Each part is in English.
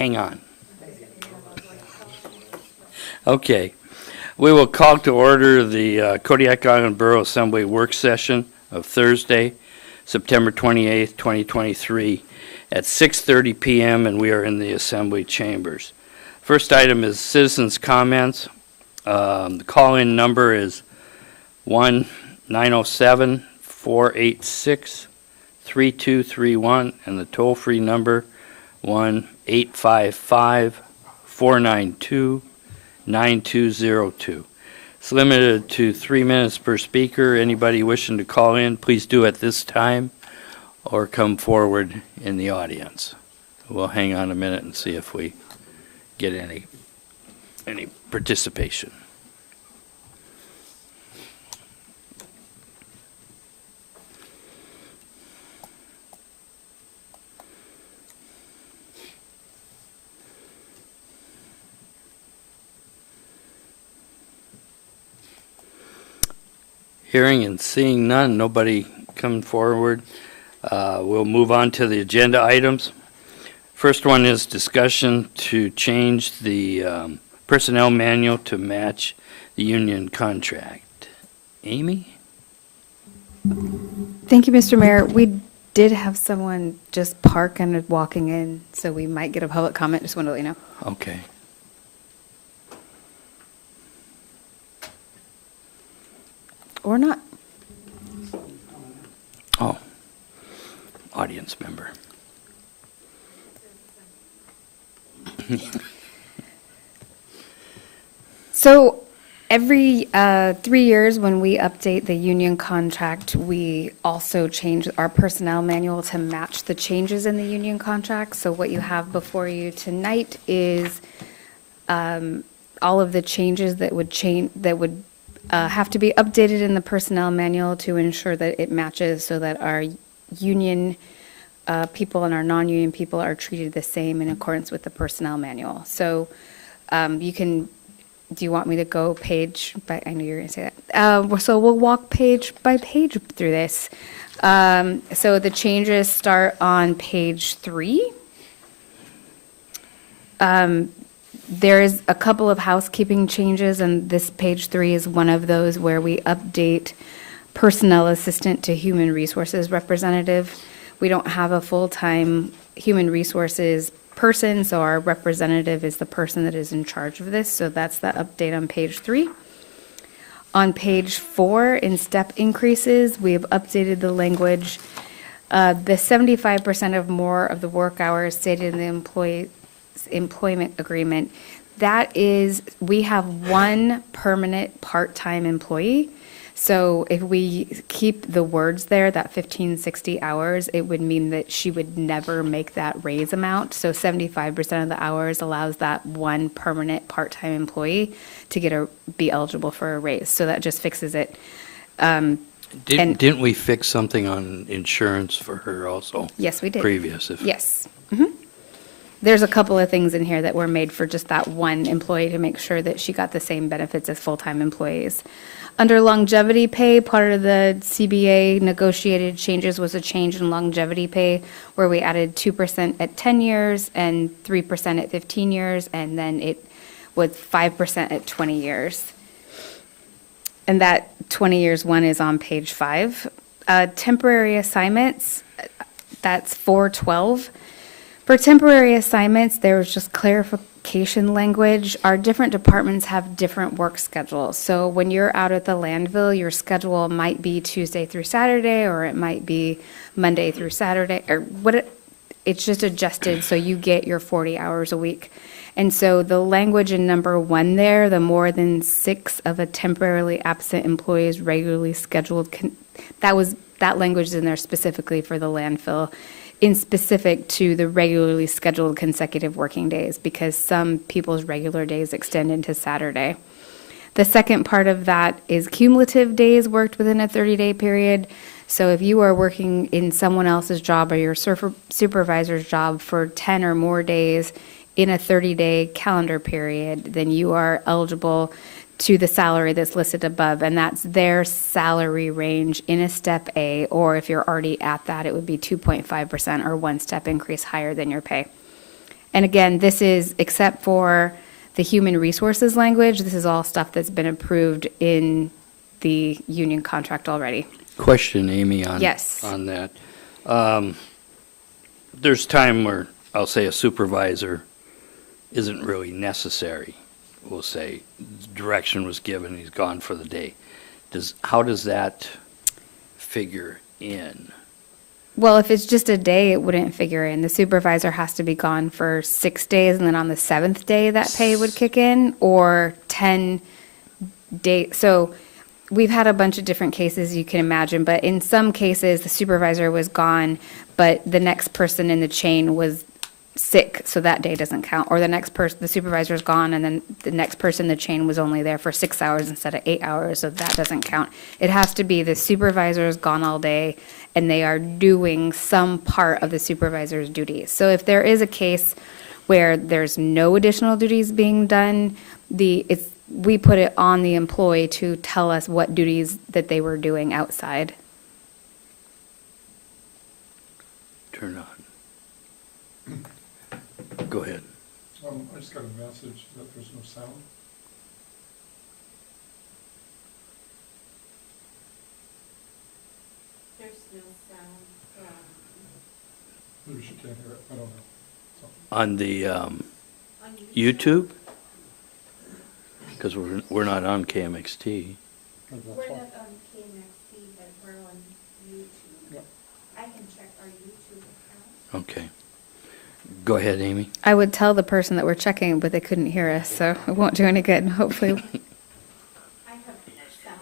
hang on. Okay. We will call to order the Kodiak Island Borough Assembly work session of Thursday, September 28th, 2023 at 6:30 p.m. and we are in the Assembly chambers. First item is citizens' comments. The call-in number is 1-907-486-3231 and the toll-free number 1-855-492-9202. It's limited to 3 minutes per speaker. Anybody wishing to call in, please do at this time or come forward in the audience. We'll hang on a minute and see if we get any participation. Hearing and seeing none, nobody coming forward. We'll move on to the agenda items. First one is discussion to change the personnel manual to match the union contract. Amy? Thank you, Mr. Mayor. We did have someone just park and walking in, so we might get a public comment. Just want to let you know. Okay. Or not. Oh, audience member. So every 3 years when we update the union contract, we also change our personnel manual to match the changes in the union contract. So what you have before you tonight is all of the changes that would have to be updated in the personnel manual to ensure that it matches so that our union people and our non-union people are treated the same in accordance with the personnel manual. So do you want me to go page by, I know you're going to say that. So we'll walk page by page through this. So the changes start on page 3. There is a couple of housekeeping changes, and this page 3 is one of those where we update personnel assistant to human resources representative. We don't have a full-time human resources person, so our representative is the person that is in charge of this. So that's the update on page 3. On page 4, in step increases, we have updated the language. The 75% of more of the work hours stated in the employment agreement, that is, we have one permanent part-time employee. So if we keep the words there, that 1560 hours, it would mean that she would never make that raise amount. So 75% of the hours allows that one permanent part-time employee to be eligible for a raise. So that just fixes it. Didn't we fix something on insurance for her also? Yes, we did. Previous. Yes. Mm-hmm. There's a couple of things in here that were made for just that one employee to make sure that she got the same benefits as full-time employees. Under longevity pay, part of the CBA negotiated changes was a change in longevity pay where we added 2% at 10 years and 3% at 15 years, and then it was 5% at 20 years. And that 20 years one is on page 5. Temporary assignments, that's 412. For temporary assignments, there was just clarification language. Our different departments have different work schedules. So when you're out at the landfill, your schedule might be Tuesday through Saturday, or it might be Monday through Saturday, or it's just adjusted so you get your 40 hours a week. And so the language in number 1 there, the more than 6 of a temporarily absent employee's regularly scheduled, that language is in there specifically for the landfill, in specific to the regularly scheduled consecutive working days, because some people's regular days extend into Saturday. The second part of that is cumulative days worked within a 30-day period. So if you are working in someone else's job or your supervisor's job for 10 or more days in a 30-day calendar period, then you are eligible to the salary that's listed above, and that's their salary range in a step A, or if you're already at that, it would be 2.5% or 1 step increase higher than your pay. And again, this is, except for the human resources language, this is all stuff that's been approved in the union contract already. Question, Amy, on Yes. on that. There's time where I'll say a supervisor isn't really necessary. We'll say direction was given, he's gone for the day. How does that figure in? Well, if it's just a day, it wouldn't figure in. The supervisor has to be gone for 6 days, and then on the 7th day, that pay would kick in, or 10 days. So we've had a bunch of different cases you can imagine, but in some cases, the supervisor was gone, but the next person in the chain was sick, so that day doesn't count. Or the next person, the supervisor's gone, and then the next person in the chain was only there for 6 hours instead of 8 hours, so that doesn't count. It has to be the supervisor's gone all day, and they are doing some part of the supervisor's duties. So if there is a case where there's no additional duties being done, we put it on the employee to tell us what duties that they were doing outside. Turn on. Go ahead. I just got a message that there's no sound. There's no sound from. Maybe she can't hear it, I don't know. So, On the On YouTube? Because we're not on KMXT. maybe We're that's why. not on KMXT, but we're on YouTube. Yep. I can check our YouTube account. Okay. Go ahead, Amy. I would tell the person that we're checking, but they couldn't hear us, so it won't do any good, hopefully. I have sound.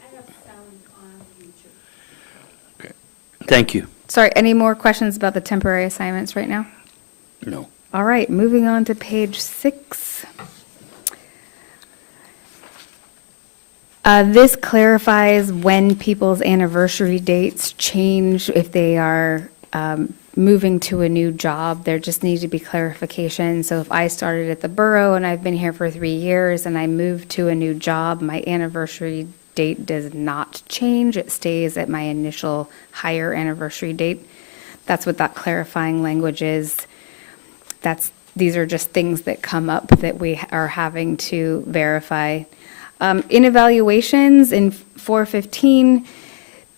I have sound on YouTube. Okay. Thank you. Sorry, any more questions about the temporary assignments right now? No. All right, moving on to page 6. This clarifies when people's anniversary dates change if they are moving to a new job. There just needs to be clarification. So if I started at the Borough and I've been here for 3 years and I moved to a new job, my anniversary date does not change. It stays at my initial higher anniversary date. That's what that clarifying language is. These are just things that come up that we are having to verify. In evaluations, in 415,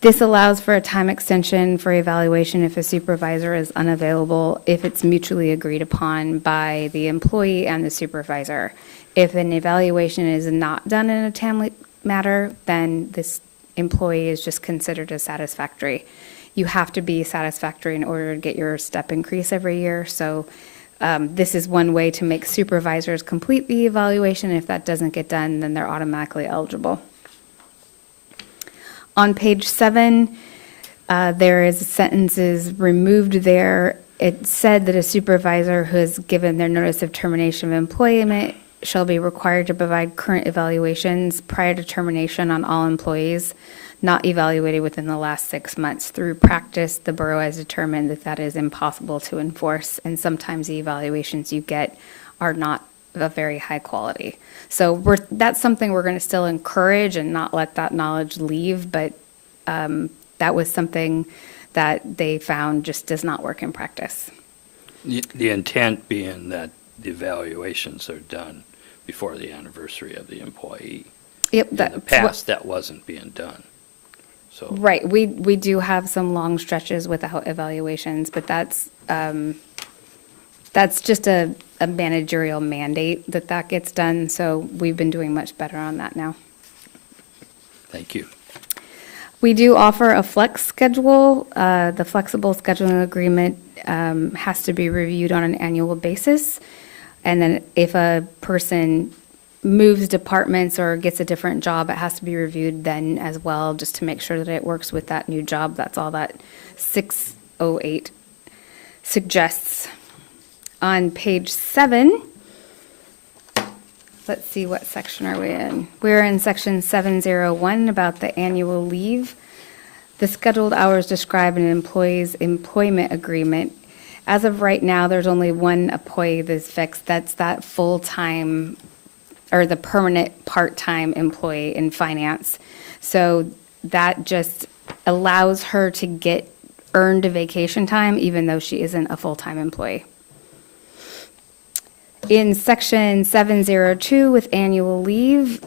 this allows for a time extension for evaluation if a supervisor is unavailable, if it's mutually agreed upon by the employee and the supervisor. If an evaluation is not done in a timely manner, then this employee is just considered as satisfactory. You have to be satisfactory in order to get your step increase every year, so this is one way to make supervisors complete the evaluation. If that doesn't get done, then they're automatically eligible. On page 7, there is sentences removed there. It said that a supervisor who has given their notice of termination of employment shall be required to provide current evaluations prior to termination on all employees not evaluated within the last 6 months. Through practice, the borough has determined that that is impossible to enforce, and sometimes the evaluations you get are not of very high quality. So that's something we're going to still encourage and not let that knowledge leave, but that was something that they found just does not work in practice. The intent being that the evaluations are done before the anniversary of the employee. Yep. In the past, that wasn't being done. So. Right, we do have some long stretches without evaluations, but that's just a managerial mandate that gets done, so we've been doing much better on that now. Thank you. We do offer a flex schedule. The flexible scheduling agreement has to be reviewed on an annual basis, and then if a person moves departments or gets a different job, it has to be reviewed then as well, just to make sure that it works with that new job. That's all that 608 suggests. On page 7, let's see, what section are we in? We're in section 701 about the annual leave. The scheduled hours describe an employee's employment agreement. As of right now, there's only one employee that's fixed. That's that full-time or the permanent part-time employee in finance. So that just allows her to get earned vacation time, even though she isn't a full-time employee. In section 702 with annual leave,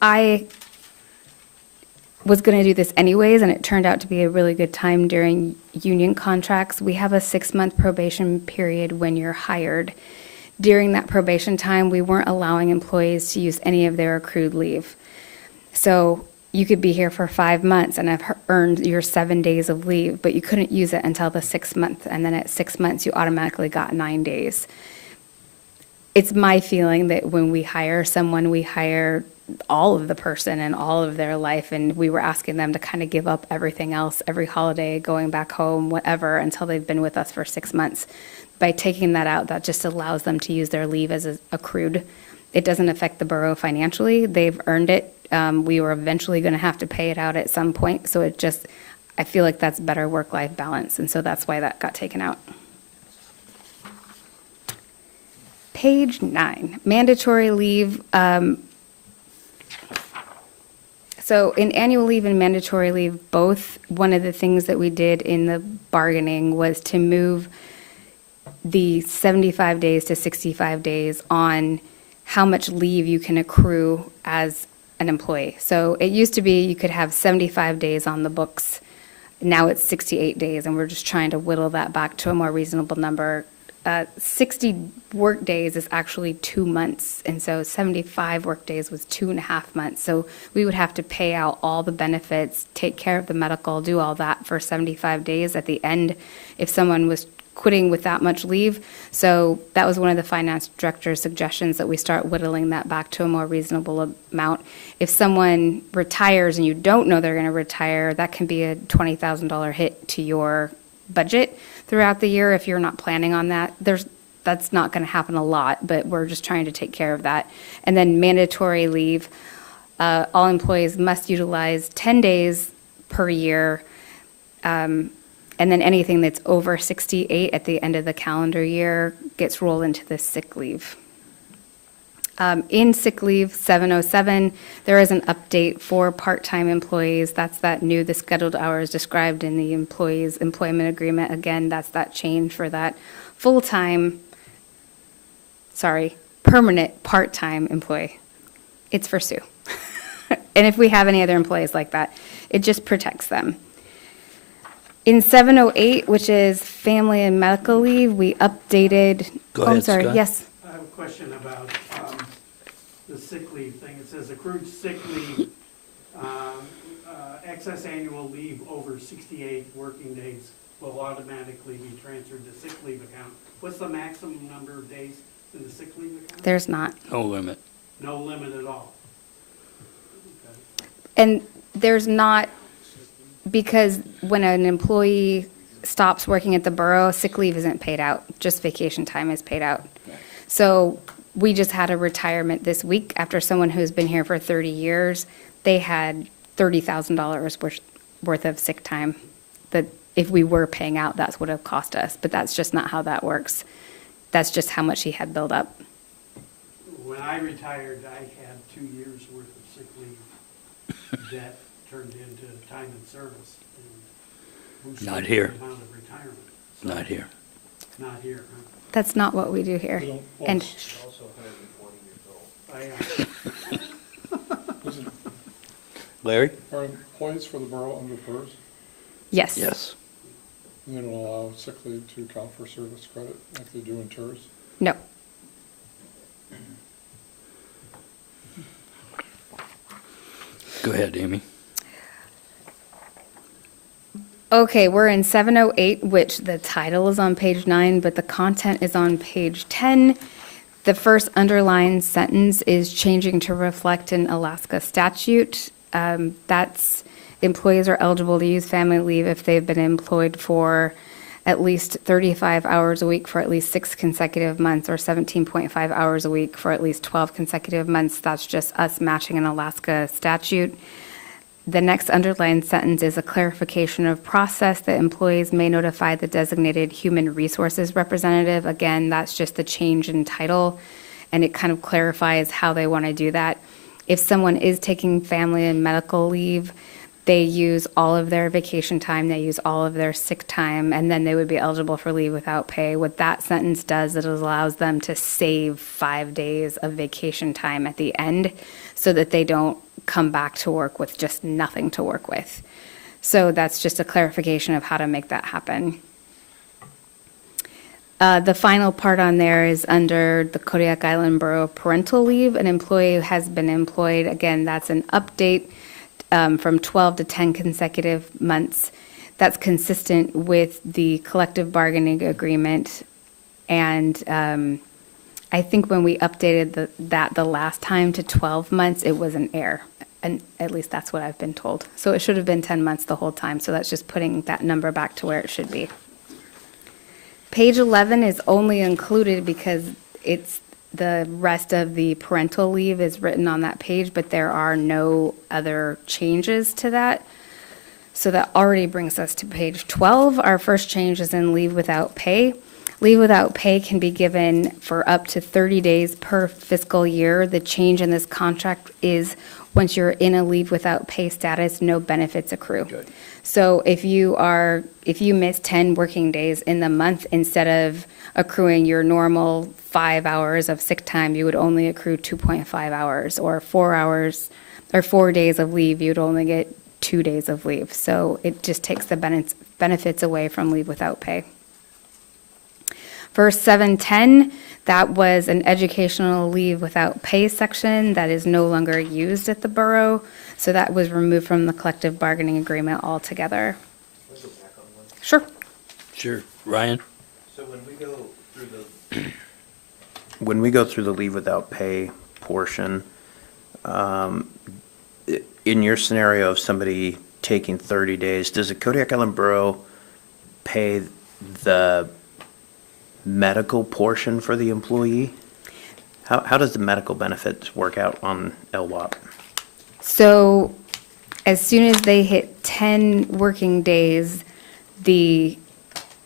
I was going to do this anyways, and it turned out to be a really good time during union contracts. We have a 6-month probation period when you're hired. During that probation time, we weren't allowing employees to use any of their accrued leave. So you could be here for 5 months and have earned your 7 days of leave, but you couldn't use it until the 6th month. And then at 6 months, you automatically got 9 days. It's my feeling that when we hire someone, we hire all of the person and all of their life, and we were asking them to kind of give up everything else, every holiday, going back home, whatever, until they've been with us for 6 months. By taking that out, that just allows them to use their leave as accrued. It doesn't affect the borough financially. They've earned it. We were eventually going to have to pay it out at some point, so I feel like that's better work-life balance, and so that's why that got taken out. Page 9, mandatory leave. So in annual leave and mandatory leave, both, one of the things that we did in the bargaining was to move the 75 days to 65 days on how much leave you can accrue as an employee. So it used to be you could have 75 days on the books. Now it's 68 days, and we're just trying to whittle that back to a more reasonable number. 60 work days is actually 2 months, and so 75 work days was 2.5 months. So we would have to pay out all the benefits, take care of the medical, do all that for 75 days at the end if someone was quitting with that much leave. So that was one of the finance director's suggestions, that we start whittling that back to a more reasonable amount. If someone retires and you don't know they're going to retire, that can be a $20,000 hit to your budget throughout the year if you're not planning on that. That's not going to happen a lot, but we're just trying to take care of that. And then mandatory leave, all employees must utilize 10 days per year. And then anything that's over 68 at the end of the calendar year gets rolled into the sick leave. In sick leave 707, there is an update for part-time employees. That's the scheduled hours described in the employee's employment agreement. Again, that's that change for that permanent part-time employee. It's for Sue. And if we have any other employees like that, it just protects them. In 708, which is family and medical leave, we updated. Go Oh, I'm ahead, sorry. Scott. Yes. I have a question about the sick leave thing. It says accrued sick leave, excess annual leave over 68 working days will automatically be transferred to sick leave account. What's the maximum number of days in the sick leave account? There's not. No limit. No limit at all. Okay. And there's not, because when an employee stops working at the borough, sick leave isn't paid out, just vacation time is paid out. So we just had a retirement this week after someone who's been here for 30 years. They had $30,000 worth of sick time that if we were paying out, that's what it would have cost us. But that's just not how that works. That's just how much he had built up. When I retired, I had 2 years worth of sick leave that turned into time and service. And boosted Not here. the amount of retirement. So, Not here. Not here, huh? That's not what we do here. We don't- And Also 140 years old. Is it- Larry? Are employees for the borough under PERS? yes. Yes. And they don't allow sick leave to count for service credit like they do in TERS? No. Go ahead, Amy. Okay, we're in 708, which the title is on page 9, but the content is on page 10. The first underlined sentence is changing to reflect an Alaska statute. That's employees are eligible to use family leave if they've been employed for at least 35 hours a week for at least 6 consecutive months, or 17.5 hours a week for at least 12 consecutive months. That's just us matching an Alaska statute. The next underlined sentence is a clarification of process that employees may notify the designated human resources representative. Again, that's just the change in title, and it kind of clarifies how they want to do that. If someone is taking family and medical leave, they use all of their vacation time, they use all of their sick time, and then they would be eligible for leave without pay. What that sentence does, it allows them to save 5 days of vacation time at the end so that they don't come back to work with just nothing to work with. So that's just a clarification of how to make that happen. The final part on there is under the Kodiak Island Borough parental leave. An employee who has been employed, again, that's an update from 12 to 10 consecutive months. That's consistent with the collective bargaining agreement. And I think when we updated that the last time to 12 months, it was an error. And at least that's what I've been told. So it should have been 10 months the whole time. So that's just putting that number back to where it should be. Page 11 is only included because it's the rest of the parental leave is written on that page, but there are no other changes to that. So that already brings us to page 12. Our first change is in leave without pay. Leave without pay can be given for up to 30 days per fiscal year. The change in this contract is once you're in a leave without pay status, no benefits accrue. Good. So if you miss 10 working days in the month, instead of accruing your normal 5 hours of sick time, you would only accrue 2.5 hours, or 4 hours or 4 days of leave, you'd only get 2 days of leave. So it just takes the benefits away from leave without pay. For 710, that was an educational leave without pay section that is no longer used at the borough. So that was removed from the collective bargaining agreement altogether. Can I go back on one? Sure. Sure. Ryan? So when we go through the, When we go through the leave without pay portion, in your scenario of somebody taking 30 days, does the Kodiak Island Borough pay the medical portion for the employee? How does the medical benefits work out on LWAP? So as soon as they hit 10 working days, the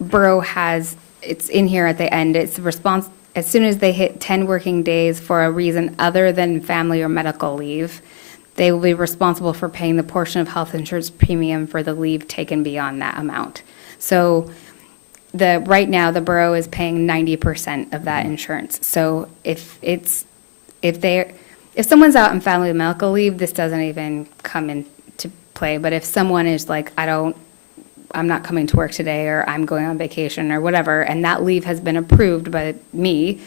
borough has, it's in here at the end, it's response, as soon as they hit 10 working days for a reason other than family or medical leave, they will be responsible for paying the portion of health insurance premium for the leave taken beyond that amount. So right now, the borough is paying 90% of that insurance. So if someone's out on family medical leave, this doesn't even come into play. But if someone is like, I'm not coming to work today, or I'm going on vacation or whatever, and that leave has been approved by me,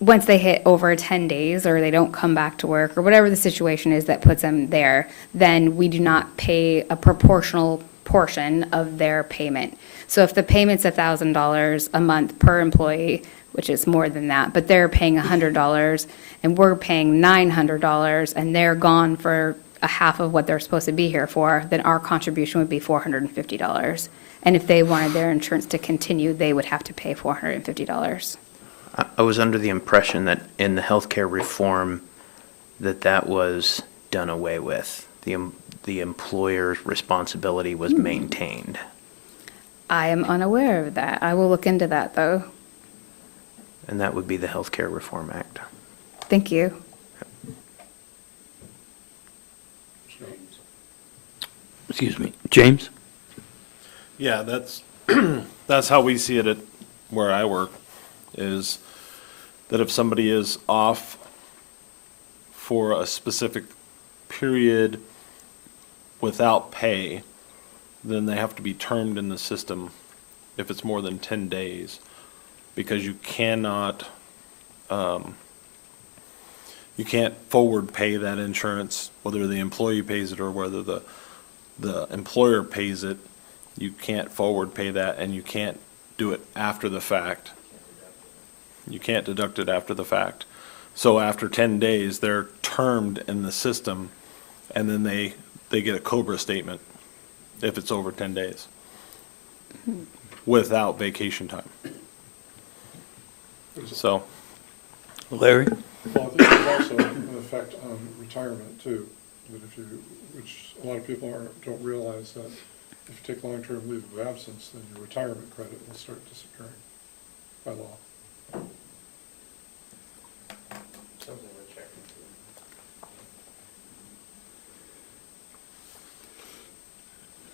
once they hit over 10 days or they don't come back to work or whatever the situation is that puts them there, then we do not pay a proportional portion of their payment. So if the payment's $1,000 a month per employee, which is more than that, but they're paying $100 and we're paying $900 and they're gone for a half of what they're supposed to be here for, then our contribution would be $450. And if they wanted their insurance to continue, they would have to pay $450. I was under the impression that in the healthcare reform, that was done away with. The employer's responsibility was maintained. I am unaware of that. I will look into that, though. And that would be the Healthcare Reform Act. Thank you. Excuse me. James? Yeah, that's, that's how we see it at where I work, is that if somebody is off for a specific period without pay, then they have to be termed in the system if it's more than 10 days, because you cannot, you can't forward pay that insurance, whether the employee pays it or whether the employer pays it. You can't forward pay that, and you can't do it after the fact. You can't deduct it after the fact. So after 10 days, they're termed in the system, and then they get a COBRA statement if it's over 10 days without vacation time. So, Larry? Well, I think there's also an effect on retirement too, which a lot of people don't realize, that if you take long-term leave of absence, then your retirement credit will start disappearing by law. something we're checking.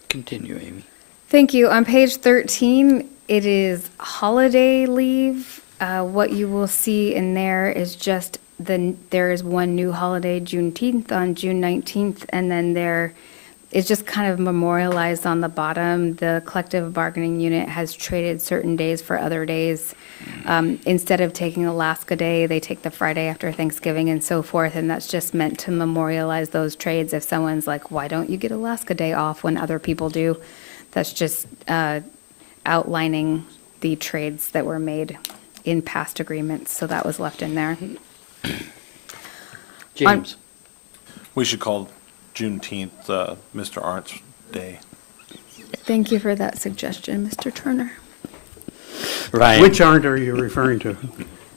Continue, Amy. Thank you. On page 13, it is holiday leave. What you will see in there is just there is one new holiday, Juneteenth, on June 19th, and then there is just kind of memorialized on the bottom. The collective bargaining unit has traded certain days for other days. Instead of taking Alaska Day, they take the Friday after Thanksgiving and so forth, and that's just meant to memorialize those trades. If someone's like, why don't you get Alaska Day off when other people do? That's just outlining the trades that were made in past agreements, so that was left in there. James? We should call Juneteenth, Mr. Arndt's Day. Thank you for that suggestion, Mr. Turner. Ryan? Which aren't are you referring to?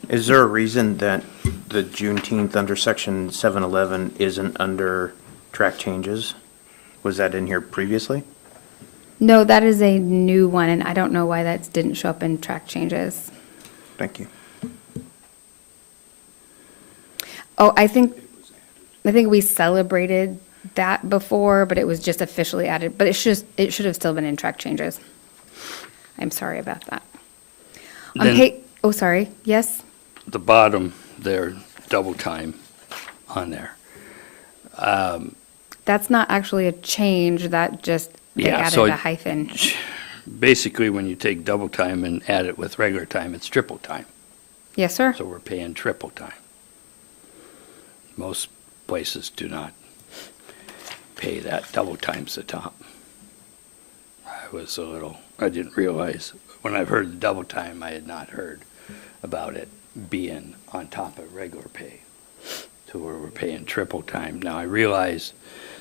Is there a reason that the Juneteenth under section 711 isn't under track changes? Was that in here previously? No, that is a new one, and I don't know why that didn't show up in track changes. Thank you. Oh, I think we celebrated that before, but it was just officially added, but it should have still been in track changes. I'm sorry about that. Oh, sorry, yes? The bottom there, double time on there. That's not actually a change, that just, they Yeah, added so a hyphen. Basically, when you take double time and add it with regular time, it's triple time. Yes, sir? So we're paying triple time. Most places do not pay that double times the top. I didn't realize, when I've heard the double time, I had not heard about it being on top of regular pay. So where we're paying triple time. Now, I realize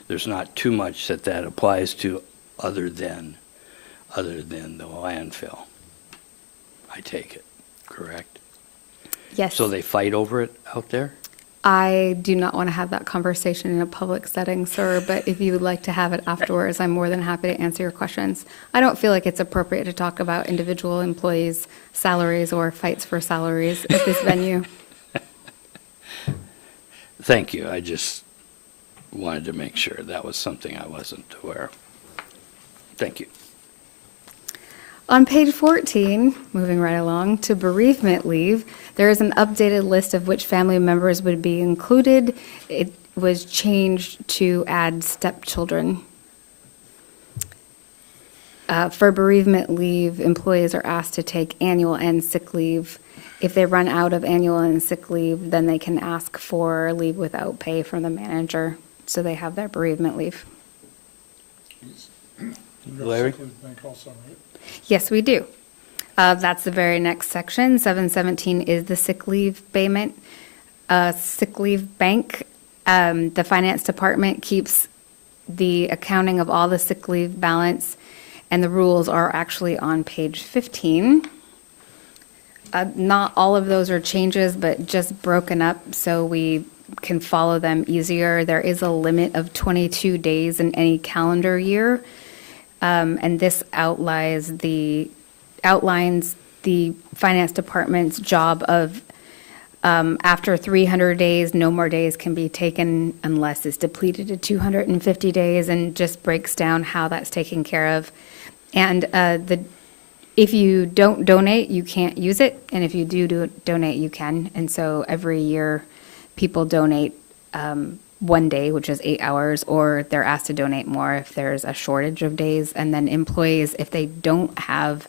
there's not too much that applies to other than the landfill. I take it, correct? Yes. So they fight over it out there? I do not want to have that conversation in a public setting, sir, but if you would like to have it afterwards, I'm more than happy to answer your questions. I don't feel like it's appropriate to talk about individual employees' salaries or fights for salaries at this venue. Thank you. I just wanted to make sure that was something I wasn't aware of. Thank you. On page 14, moving right along to bereavement leave, there is an updated list of which family members would be included. It was changed to add stepchildren. For bereavement leave, employees are asked to take annual and sick leave. If they run out of annual and sick leave, then they can ask for leave without pay from the manager, so they have their bereavement leave. You got Larry? sick leave bank also, right? Yes, we do. That's the very next section. 717 is the sick leave payment. Sick leave bank, the finance department keeps the accounting of all the sick leave balance, and the rules are actually on page 15. Not all of those are changes, but just broken up so we can follow them easier. There is a limit of 22 days in any calendar year. And this outlines the finance department's job of, after 300 days, no more days can be taken unless it's depleted to 250 days, and just breaks down how that's taken care of. And if you don't donate, you can't use it, and if you do donate, you can. And so every year, people donate 1 day, which is 8 hours, or they're asked to donate more if there's a shortage of days. And then employees, if they don't have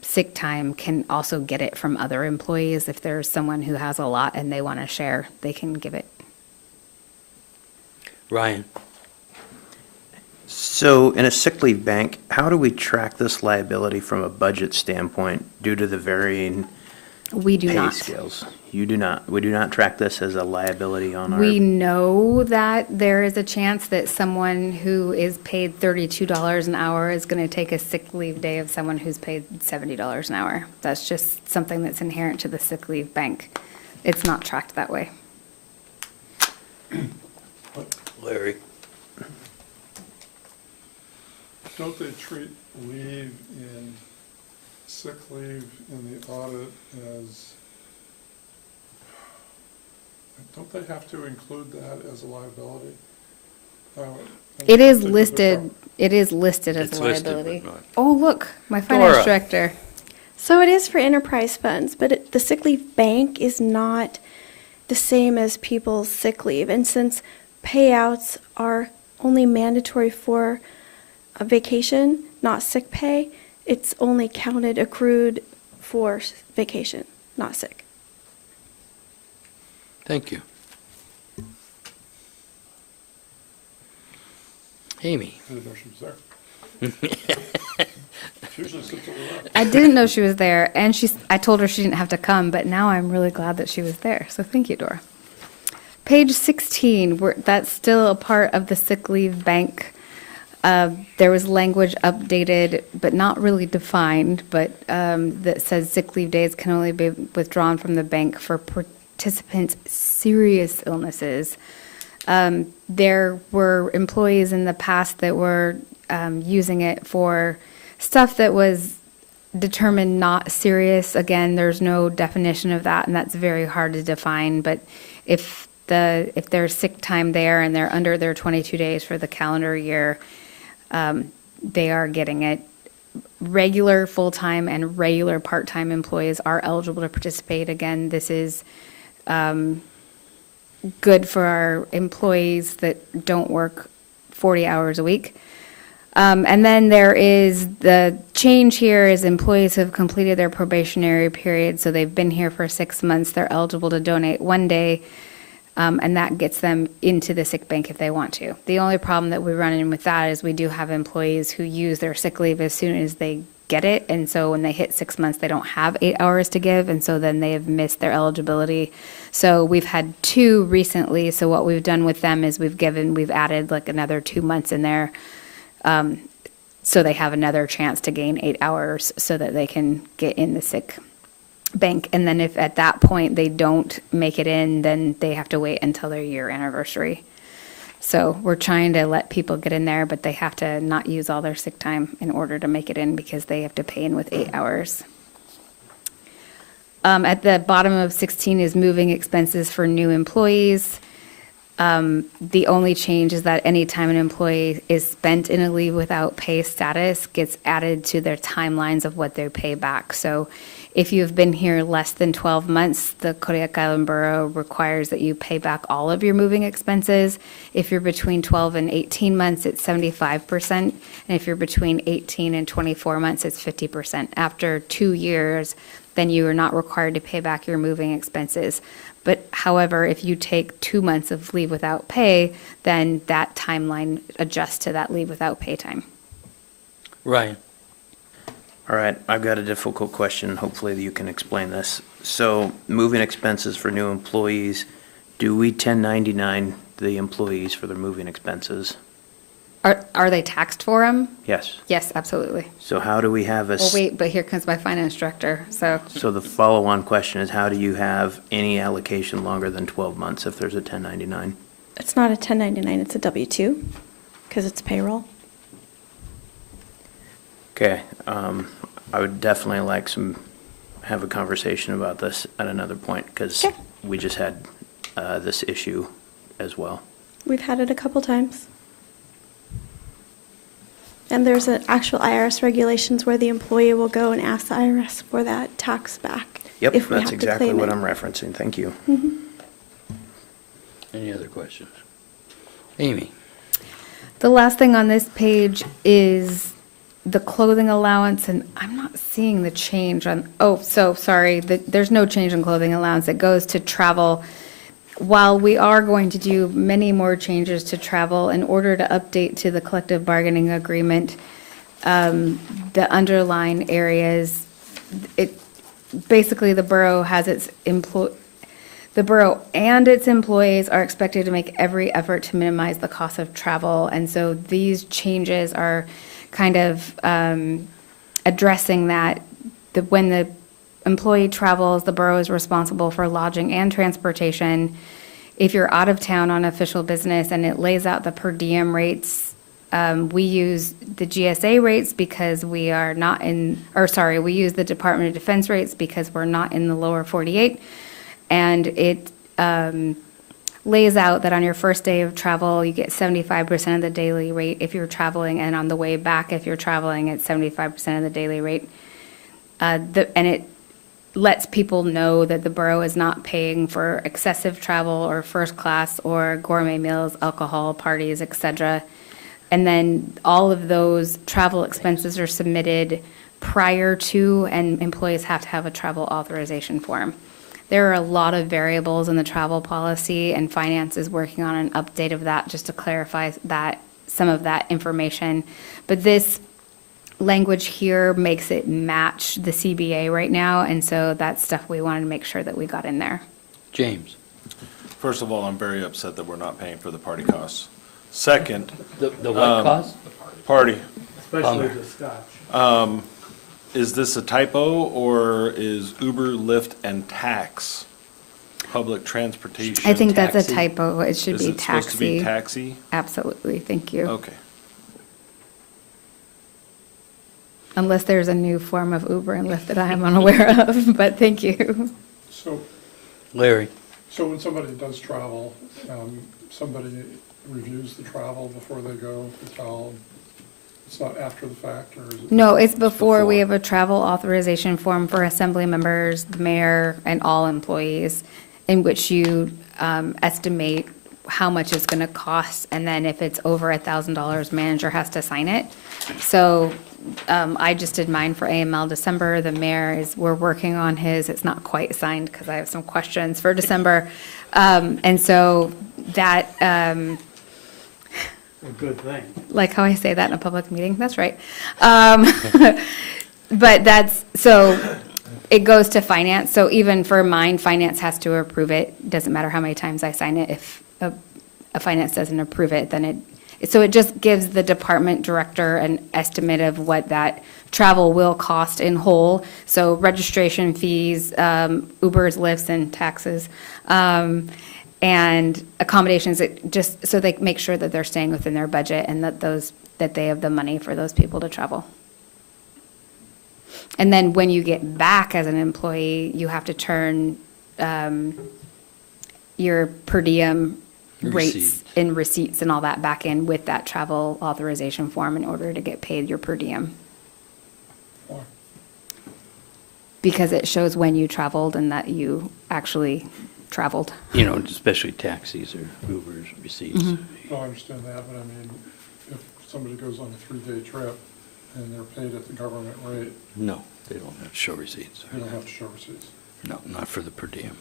sick time, can also get it from other employees. If there's someone who has a lot and they want to share, they can give it. Ryan? So in a sick leave bank, how do we track this liability from a budget standpoint due to the varying We do pay not. scales? You do not. We do not track this as a liability on our. We know that there is a chance that someone who is paid $32 an hour is going to take a sick leave day of someone who's paid $70 an hour. That's just something that's inherent to the sick leave bank. It's not tracked that way. Larry? Don't they treat leave in sick leave in the audit as, don't they have to include that as a liability? It is Something for the listed It is listed as It's a listed, liability. but not- Oh, look, my finance Dora. director. So it is for enterprise funds, but the sick leave bank is not the same as people's sick leave. And since payouts are only mandatory for a vacation, not sick pay, it's only counted accrued for vacation, not sick. Thank you. Amy? I didn't know she was there. She usually sits over there. I didn't know she was there, and I told her she didn't have to come, but now I'm really glad that she was there. So thank you, Dora. Page 16, that's still a part of the sick leave bank. There was language updated, but not really defined, but that says sick leave days can only be withdrawn from the bank for participants' serious illnesses. There were employees in the past that were using it for stuff that was determined not serious. Again, there's no definition of that, and that's very hard to define. But if there's sick time there and they're under their 22 days for the calendar year, they are getting it. Regular full-time and regular part-time employees are eligible to participate. Again, this is good for our employees that don't work 40 hours a week. And then there is the change here is employees who have completed their probationary period, so they've been here for 6 months, they're eligible to donate 1 day, and that gets them into the sick bank if they want to. The only problem that we run in with that is we do have employees who use their sick leave as soon as they get it, and so when they hit 6 months, they don't have 8 hours to give, and so then they have missed their eligibility. So we've had 2 recently, so what we've done with them is we've added like another 2 months in there, so they have another chance to gain 8 hours so that they can get in the sick bank. And then if at that point they don't make it in, then they have to wait until their year anniversary. So we're trying to let people get in there, but they have to not use all their sick time in order to make it in because they have to pay in with 8 hours. At the bottom of 16 is moving expenses for new employees. The only change is that anytime an employee is spent in a leave without pay status gets added to their timelines of what they pay back. So if you've been here less than 12 months, the Kodiak Island Borough requires that you pay back all of your moving expenses. If you're between 12 and 18 months, it's 75%. And if you're between 18 and 24 months, it's 50%. After 2 years, then you are not required to pay back your moving expenses. But however, if you take 2 months of leave without pay, then that timeline adjusts to that leave without pay time. Ryan? All right, I've got a difficult question. Hopefully you can explain this. So moving expenses for new employees, do we 1099 the employees for their moving expenses? Are they taxed for them? Yes. Yes, absolutely. So how do we have a? Well, wait, but here comes my finance director, so. So the follow-on question is, how do you have any allocation longer than 12 months if there's a 1099? It's not a 1099, it's a W-2, because it's payroll. Okay, I would definitely like have a conversation about this at another point, because Okay. we just had this issue as well. We've had it a couple times. And there's an actual IRS regulations where the employee will go and ask the IRS for that tax back. Yep, if we that's have to exactly claim what it. I'm referencing. Thank you. Any other questions? Amy? The last thing on this page is the clothing allowance, and I'm not seeing the change on, there's no change in clothing allowance. It goes to travel. While we are going to do many more changes to travel in order to update to the collective bargaining agreement, the underlying areas, basically the borough and its employees are expected to make every effort to minimize the cost of travel. And so these changes are kind of addressing that. When the employee travels, the borough is responsible for lodging and transportation. If you're out of town on official business, and it lays out the per diem rates, we use the GSA rates because we use the Department of Defense rates because we're not in the lower 48. And it lays out that on your first day of travel, you get 75% of the daily rate if you're traveling, and on the way back, if you're traveling, it's 75% of the daily rate. And it lets people know that the borough is not paying for excessive travel or first class or gourmet meals, alcohol, parties, etc. And then all of those travel expenses are submitted prior to, and employees have to have a travel authorization form. There are a lot of variables in the travel policy, and finance is working on an update of that just to clarify that, some of that information. But this language here makes it match the CBA right now, and so that's stuff we wanted to make sure that we got in there. James? First of all, I'm very upset that we're not paying for the party costs. Second, The what cost? party, Especially Bummer. the scotch. is this a typo or is Uber, Lyft, and tax public transportation? I think that's a taxi? typo. It should be Is it supposed to be taxi. taxi? Absolutely, thank you. Okay. Unless there's a new form of Uber and Lyft that I am unaware of, but thank you. So, Larry? so when somebody does travel, somebody reviews the travel before they go to town? It's not after the fact, or is it? No, it's before. We before. have a travel authorization form for assembly members, the mayor, and all employees, in which you estimate how much it's going to cost, and then if it's over $1,000, manager has to sign it. So I just did mine for AML December. The mayor we're working on his. It's not quite signed because I have some questions for December. And so that, A good thing. like how I say that in a public meeting, that's right. But that's, so it goes to finance. So even for mine, finance has to approve it. Doesn't matter how many times I sign it. If a finance doesn't approve it, then so it just gives the department director an estimate of what that travel will cost in whole. So registration fees, Ubers, Lyfts, and taxes, and accommodations, just so they make sure that they're staying within their budget and that they have the money for those people to travel. And then when you get back as an employee, you have to turn your per diem rates Receipts. and receipts and all that back in with that travel authorization form in order to get paid your per diem. Why? Because it shows when you traveled and that you actually traveled. You know, especially taxis or Ubers, receipts. Mm-hmm. No, I understand that, but I mean, if somebody goes on a 3-day trip and they're paid at the government rate, No, they don't have to show receipts. they don't have to show receipts. No, not for the per diem.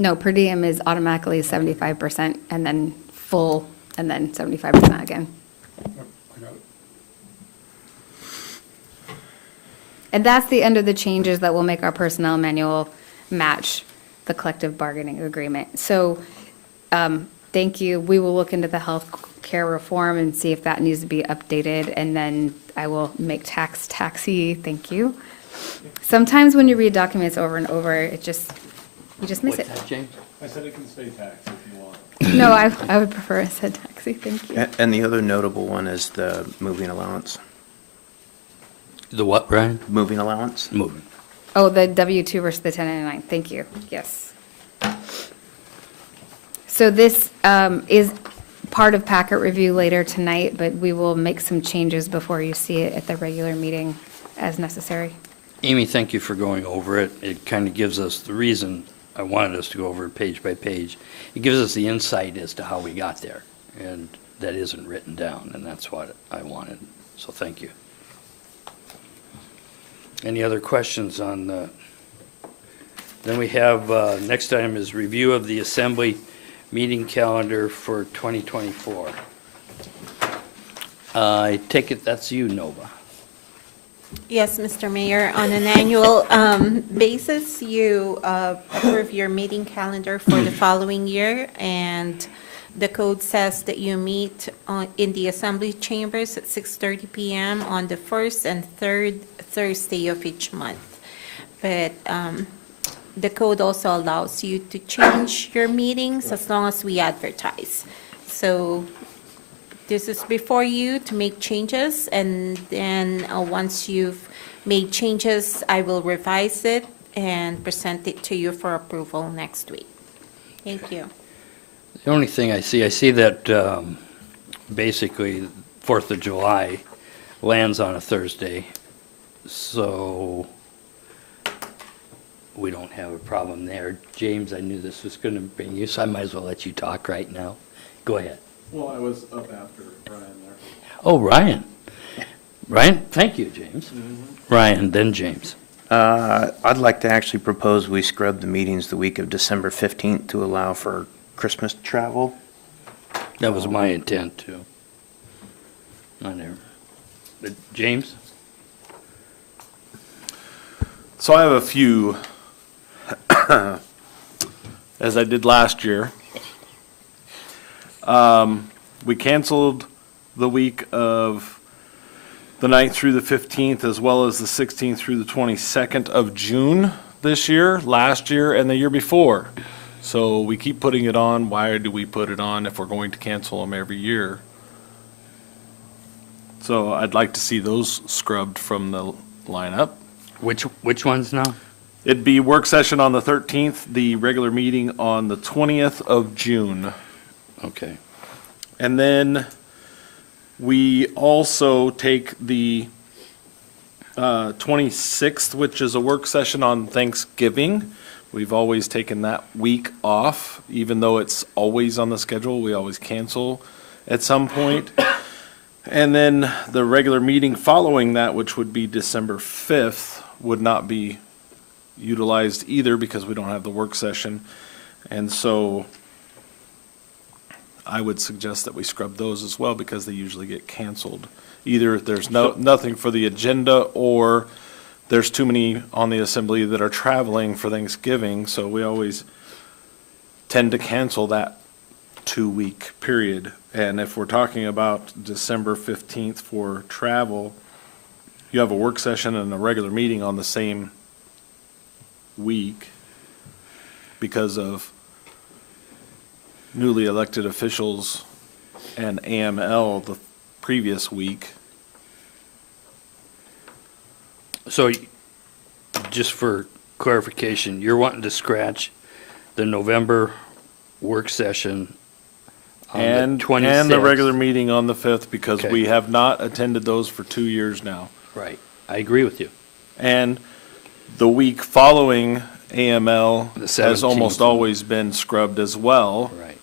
No, per diem is automatically 75% and then full and then 75% again. Yep, I got it. And that's the end of the changes that will make our personnel manual match the collective bargaining agreement. So, thank you. We will look into the health care reform and see if that needs to be updated, and then I will make taxi, thank you. Sometimes when you read documents over and over, you just miss What's it. that, James? I said it can stay tax if you want. No, I would prefer I said taxi, thank you. And the other notable one is the moving allowance. The what, Brian? Moving allowance? Moving. Oh, the W-2 versus the 1099, thank you, yes. So this is part of packet review later tonight, but we will make some changes before you see it at the regular meeting as necessary. Amy, thank you for going over it. It kind of gives us the reason I wanted us to go over it page by page. It gives us the insight as to how we got there, and that isn't written down, and that's what I wanted. So thank you. Any other questions on the, then we have, next item is review of the Assembly meeting calendar for 2024. I take it that's you, Nova. Yes, Mr. Mayor, on an annual basis, you approve your meeting calendar for the following year, and the code says that you meet in the Assembly chambers at 6:30 PM on the first and third Thursday of each month. But the code also allows you to change your meetings as long as we advertise. So this is before you to make changes, and then once you've made changes, I will revise it and present it to you for approval next week. Thank you. The only thing I see that basically 4th of July lands on a Thursday, so we don't have a problem there. James, I knew this was going to bring you, so I might as well let you talk right now. Go ahead. Well, I was up after Brian there. Oh, Ryan. Ryan, thank you, James. Ryan, then James. I'd like to actually propose we scrub the meetings the week of December 15th to allow for Christmas travel. That was my intent, too. I never. But James? So I have a few, as I did last year. We canceled the week of the 9th through the 15th, as well as the 16th through the 22nd of June this year, last year, and the year before. So we keep putting it on. Why do we put it on if we're going to cancel them every year? So I'd like to see those scrubbed from the lineup. Which ones now? It'd be work session on the 13th, the regular meeting on the 20th of June. Okay. And then we also take the 26th, which is a work session on Thanksgiving. We've always taken that week off, even though it's always on the schedule. We always cancel at some point. And then the regular meeting following that, which would be December 5th, would not be utilized either because we don't have the work session. And so I would suggest that we scrub those as well because they usually get canceled. Either there's nothing for the agenda or there's too many on the assembly that are traveling for Thanksgiving, so we always tend to cancel that 2-week period. And if we're talking about December 15th for travel, you have a work session and a regular meeting on the same week because of newly elected officials and AML the previous week. So, just for clarification, you're wanting to scratch the November work session on And the 26th? the regular meeting on the 5th, because Okay. we have not attended those for 2 years now. Right. I agree with you. And the week following AML The has almost 17th. always been scrubbed as well. Right.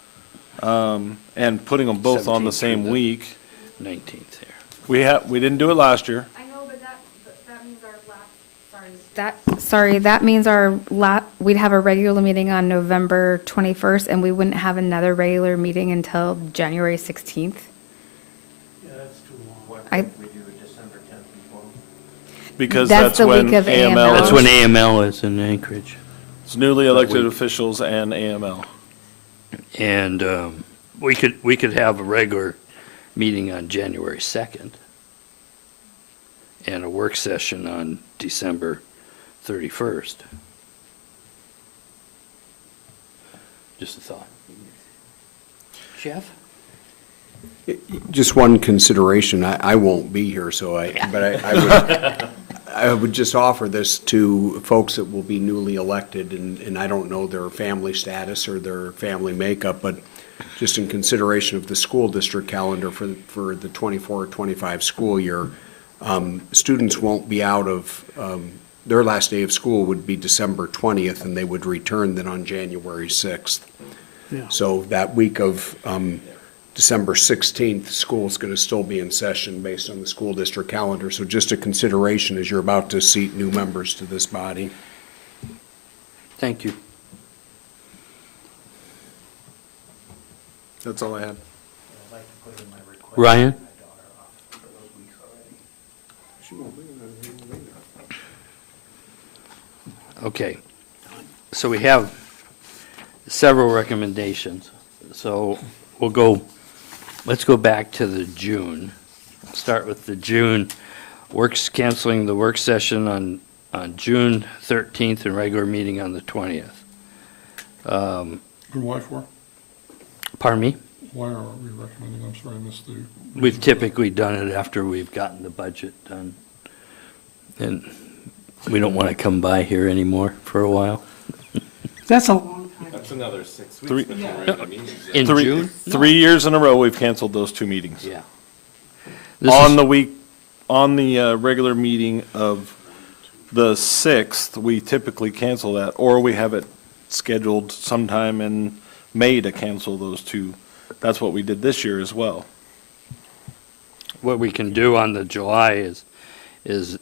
And putting them both on the 17th through same the- week. 19th here. We didn't do it last year. I know, but that means our that means we'd have a regular meeting on November 21st, and we wouldn't have another regular meeting until January 16th. Yeah, that's too long. I- We do December 10th and 12th. Because That's that's the when week of AML. AML. That's when AML is in Anchorage. It's newly elected week. officials and AML. And we could have a regular meeting on January 2nd and a work session on December 31st. Just a thought. Jeff? Just one consideration, I won't be here, so I would just offer this to folks that will be newly elected, and I don't know their family status or their family makeup, but just in consideration of the school district calendar for the 24-25 school year, students won't be out of, their last day of school would be December 20th, and they would return then on January 6th. Yeah. So that week of December 16th, school's going to still be in session based on the school district calendar. So just a consideration as you're about to seat new members to this body. Thank you. That's all I had. Ryan? Okay. So we have several recommendations. So let's go back to the June. Start with the June. Canceling the work session on June 13th and regular meeting on the 20th. And why for? Pardon me? Why are we recommending, I'm sorry, I missed the. We've typically done it after we've gotten the budget done. And we don't want to come by here anymore for a while. That's a long time. That's another 6 Three- weeks before regular meetings. In June? 3 years in a row, we've canceled those two meetings. Yeah. This On is- the week, on the regular meeting of the 6th, we typically cancel that, or we have it scheduled sometime in May to cancel those two. That's what we did this year as well. What we can do on the July is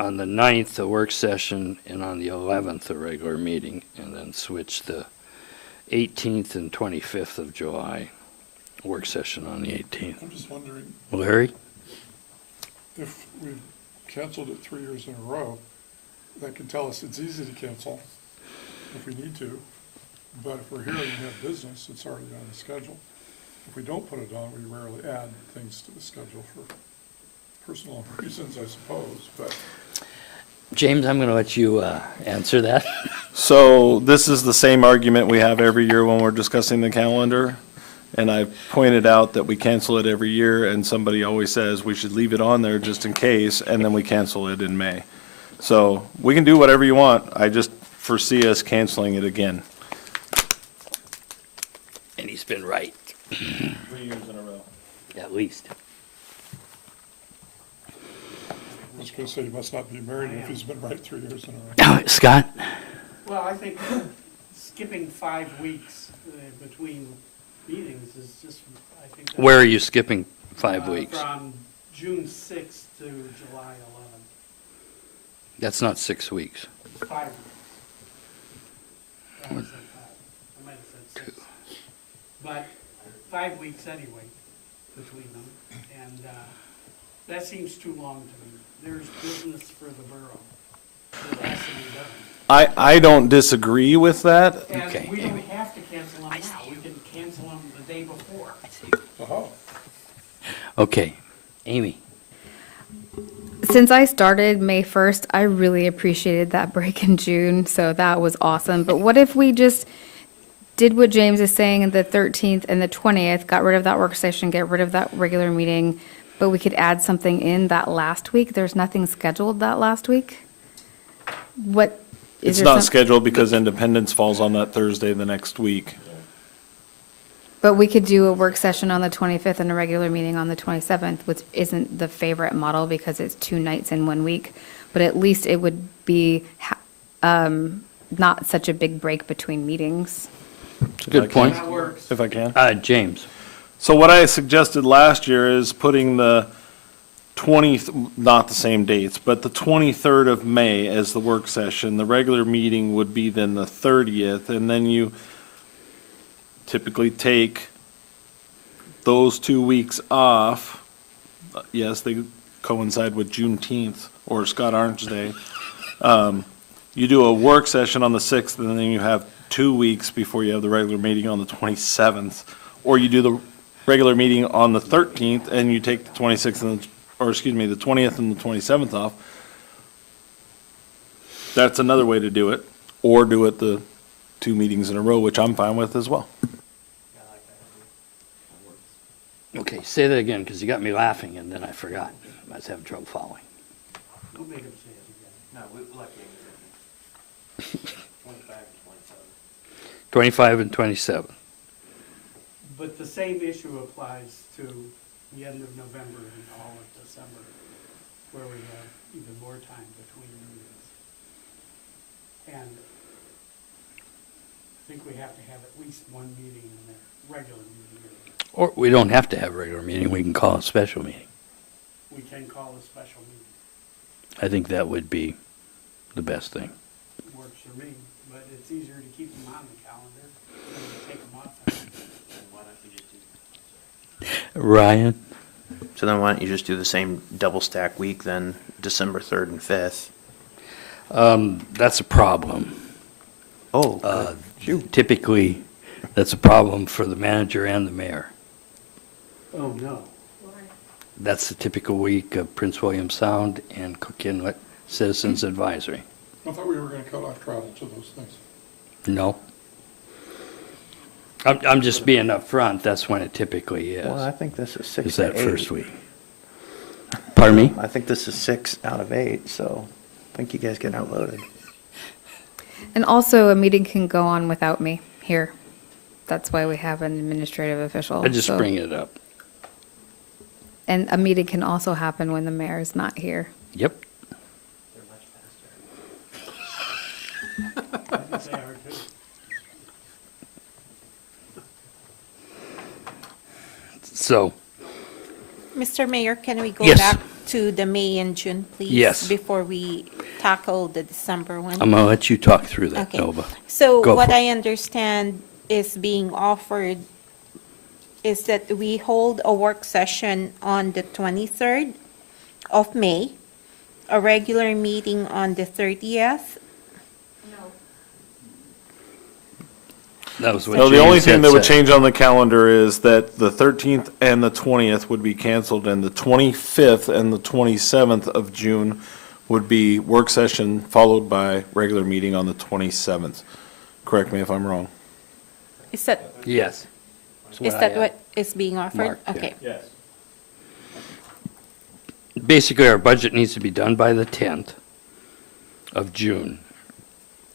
on the 9th, a work session, and on the 11th, a regular meeting, and then switch the 18th and 25th of July, work session on the 18th. I'm just wondering Larry? if we've canceled it 3 years in a row, that can tell us it's easy to cancel if we need to. But if we're here and we have business, it's already on the schedule. If we don't put it on, we rarely add things to the schedule for personal reasons, I suppose, but. James, I'm going to let you answer that. So this is the same argument we have every year when we're discussing the calendar. And I've pointed out that we cancel it every year, and somebody always says we should leave it on there just in case, and then we cancel it in May. So we can do whatever you want. I just foresee us canceling it again. And he's been right, 3 years in a row. at least. I was gonna say, he must not be married if he's been right 3 years in a row. Scott? Well, I think skipping 5 weeks between meetings is just, I think. that's- Where are you skipping 5 weeks? From June 6th to July 11th, That's not 6 weeks. 5 weeks. I said 5. I might have said 6. But 5 weeks anyway between them, and that seems too long to me. There's business for the borough that has to be done. I don't disagree with that. Okay, And we don't Amy. have to cancel them now, we can cancel them the day before. Uh-huh. Okay, Amy? Since I started May 1st, I really appreciated that break in June, so that was awesome. But what if we just did what James is saying, the 13th and the 20th, got rid of that work session, get rid of that regular meeting, but we could add something in that last week? There's nothing scheduled that last week? What? is It's there not some- scheduled because Independence falls on that Thursday the next week. But we could do a work session on the 25th and a regular meeting on the 27th, which isn't the favorite model because it's 2 nights in 1 week. But at least it would be not such a big break between meetings. It's a good point. That works. If I can. James? So what I suggested last year is putting the 20th, not the same dates, but the 23rd of May as the work session. The regular meeting would be then the 30th, and then you typically take those 2 weeks off. Yes, they coincide with Juneteenth or Scott Orange Day. You do a work session on the 6th, and then you have 2 weeks before you have the regular meeting on the 27th. Or you do the regular meeting on the 13th, and you take the 26th and, the 20th and the 27th off. That's another way to do it. Or do it the 2 meetings in a row, which I'm fine with as well. Okay, say that again, because you got me laughing, and then I forgot. I was having trouble following. Don't make them say it again. No, we'll let Amy 25 and 27. 25 and 27. But the same issue applies to the end of November and all of December, where we have even more time between meetings. And I think we have to have at least one meeting in there, regular meeting. Or we don't have to have a regular meeting, we can call a special meeting. We can call a special meeting. I think that would be the best thing. Works for me, but it's easier to keep them on the calendar than to take them off. And why don't we just do? Ryan? So then why don't you just do the same double stack week then, December 3rd and 5th? That's a problem. Oh, Typically, that's a problem for the manager and the mayor. Oh, no. That's the typical week of Prince William Sound and Cook Inlet Citizens Advisory. I thought we were gonna cut off travel to those things. No? I'm just being upfront, that's when it typically well, I is, think this is 6 is to that 8. first week. Pardon me? I think this is 6 out of 8, so I think you guys get outloaded. And also, a meeting can go on without me. here. That's why we have an administrative official. I just so- bring it up. And a meeting can also happen when the mayor is not here. Yep. They're much faster. I think they are too. So, Mr. Mayor, can we go Yes. back to the May and June, please? Yes. Before we tackle the December one? I'm gonna let you talk through that, Okay. Nova. So Go what for it. I understand is being offered is that we hold a work session on the 23rd of May, a regular meeting on the 30th. That was what No, the James only thing had that would said. change on the calendar is that the 13th and the 20th would be canceled, and the 25th and the 27th of June would be work session, followed by regular meeting on the 27th. Correct me if I'm wrong. Is that, Yes. That's is I that had what is being offered? marked, yeah. Okay. Yes. Basically, our budget needs to be done by the 10th of June.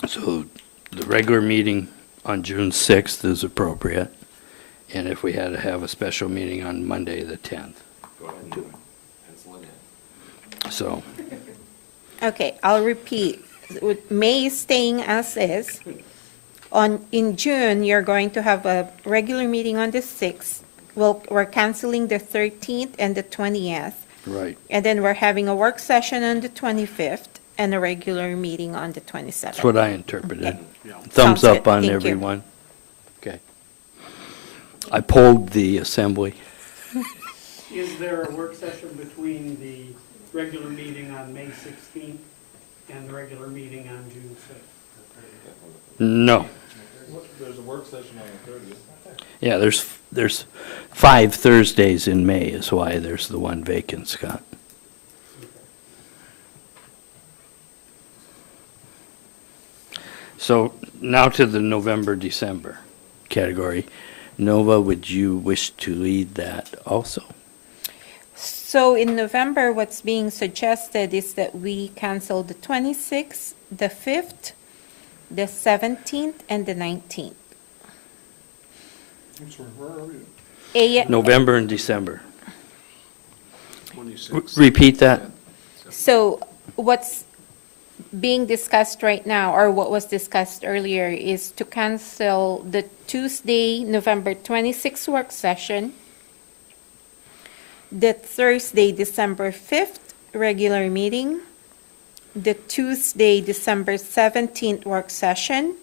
So the regular meeting on June 6th is appropriate. And if we had to have a special meeting on Monday, the 10th. Go ahead and pencil it in. So, Okay, I'll repeat. With May is staying as is. In June, you're going to have a regular meeting on the 6th. We're canceling the 13th and the 20th. right. And then we're having a work session on the 25th and a regular meeting on the 27th. That's what I interpreted. Okay. Thumbs Sounds up good. on Thank you. everyone. Okay. I polled the assembly. Is there a work session between the regular meeting on May 16th and the regular meeting on June 6th? No. There's a work session on the 30th. Yeah, there's 5 Thursdays in May is why there's the one vacant, Scott. So now to the November, December category. Nova, would you wish to lead that also? So in November, what's being suggested is that we cancel the 26th, the 5th, the 17th, and the 19th. I'm sorry, where are we? November and December. 26. Repeat that? So what's being discussed right now, or what was discussed earlier, is to cancel the Tuesday, November 26th work session, the Thursday, December 5th regular meeting, the Tuesday, December 17th work session,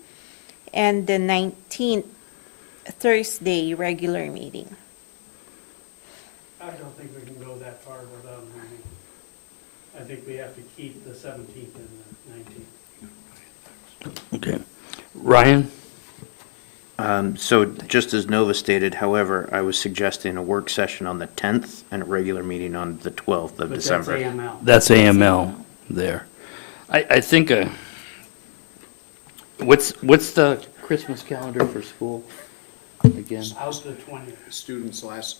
and the 19th Thursday regular meeting. I don't think we can go that far without a meeting. I think we have to keep the 17th and the 19th. Okay. Ryan? So just as Nova stated, however, I was suggesting a work session on the 10th and a regular meeting on the 12th of But that's December. AML. That's AML there. I think, what's the Christmas calendar for school again? Out the 20th.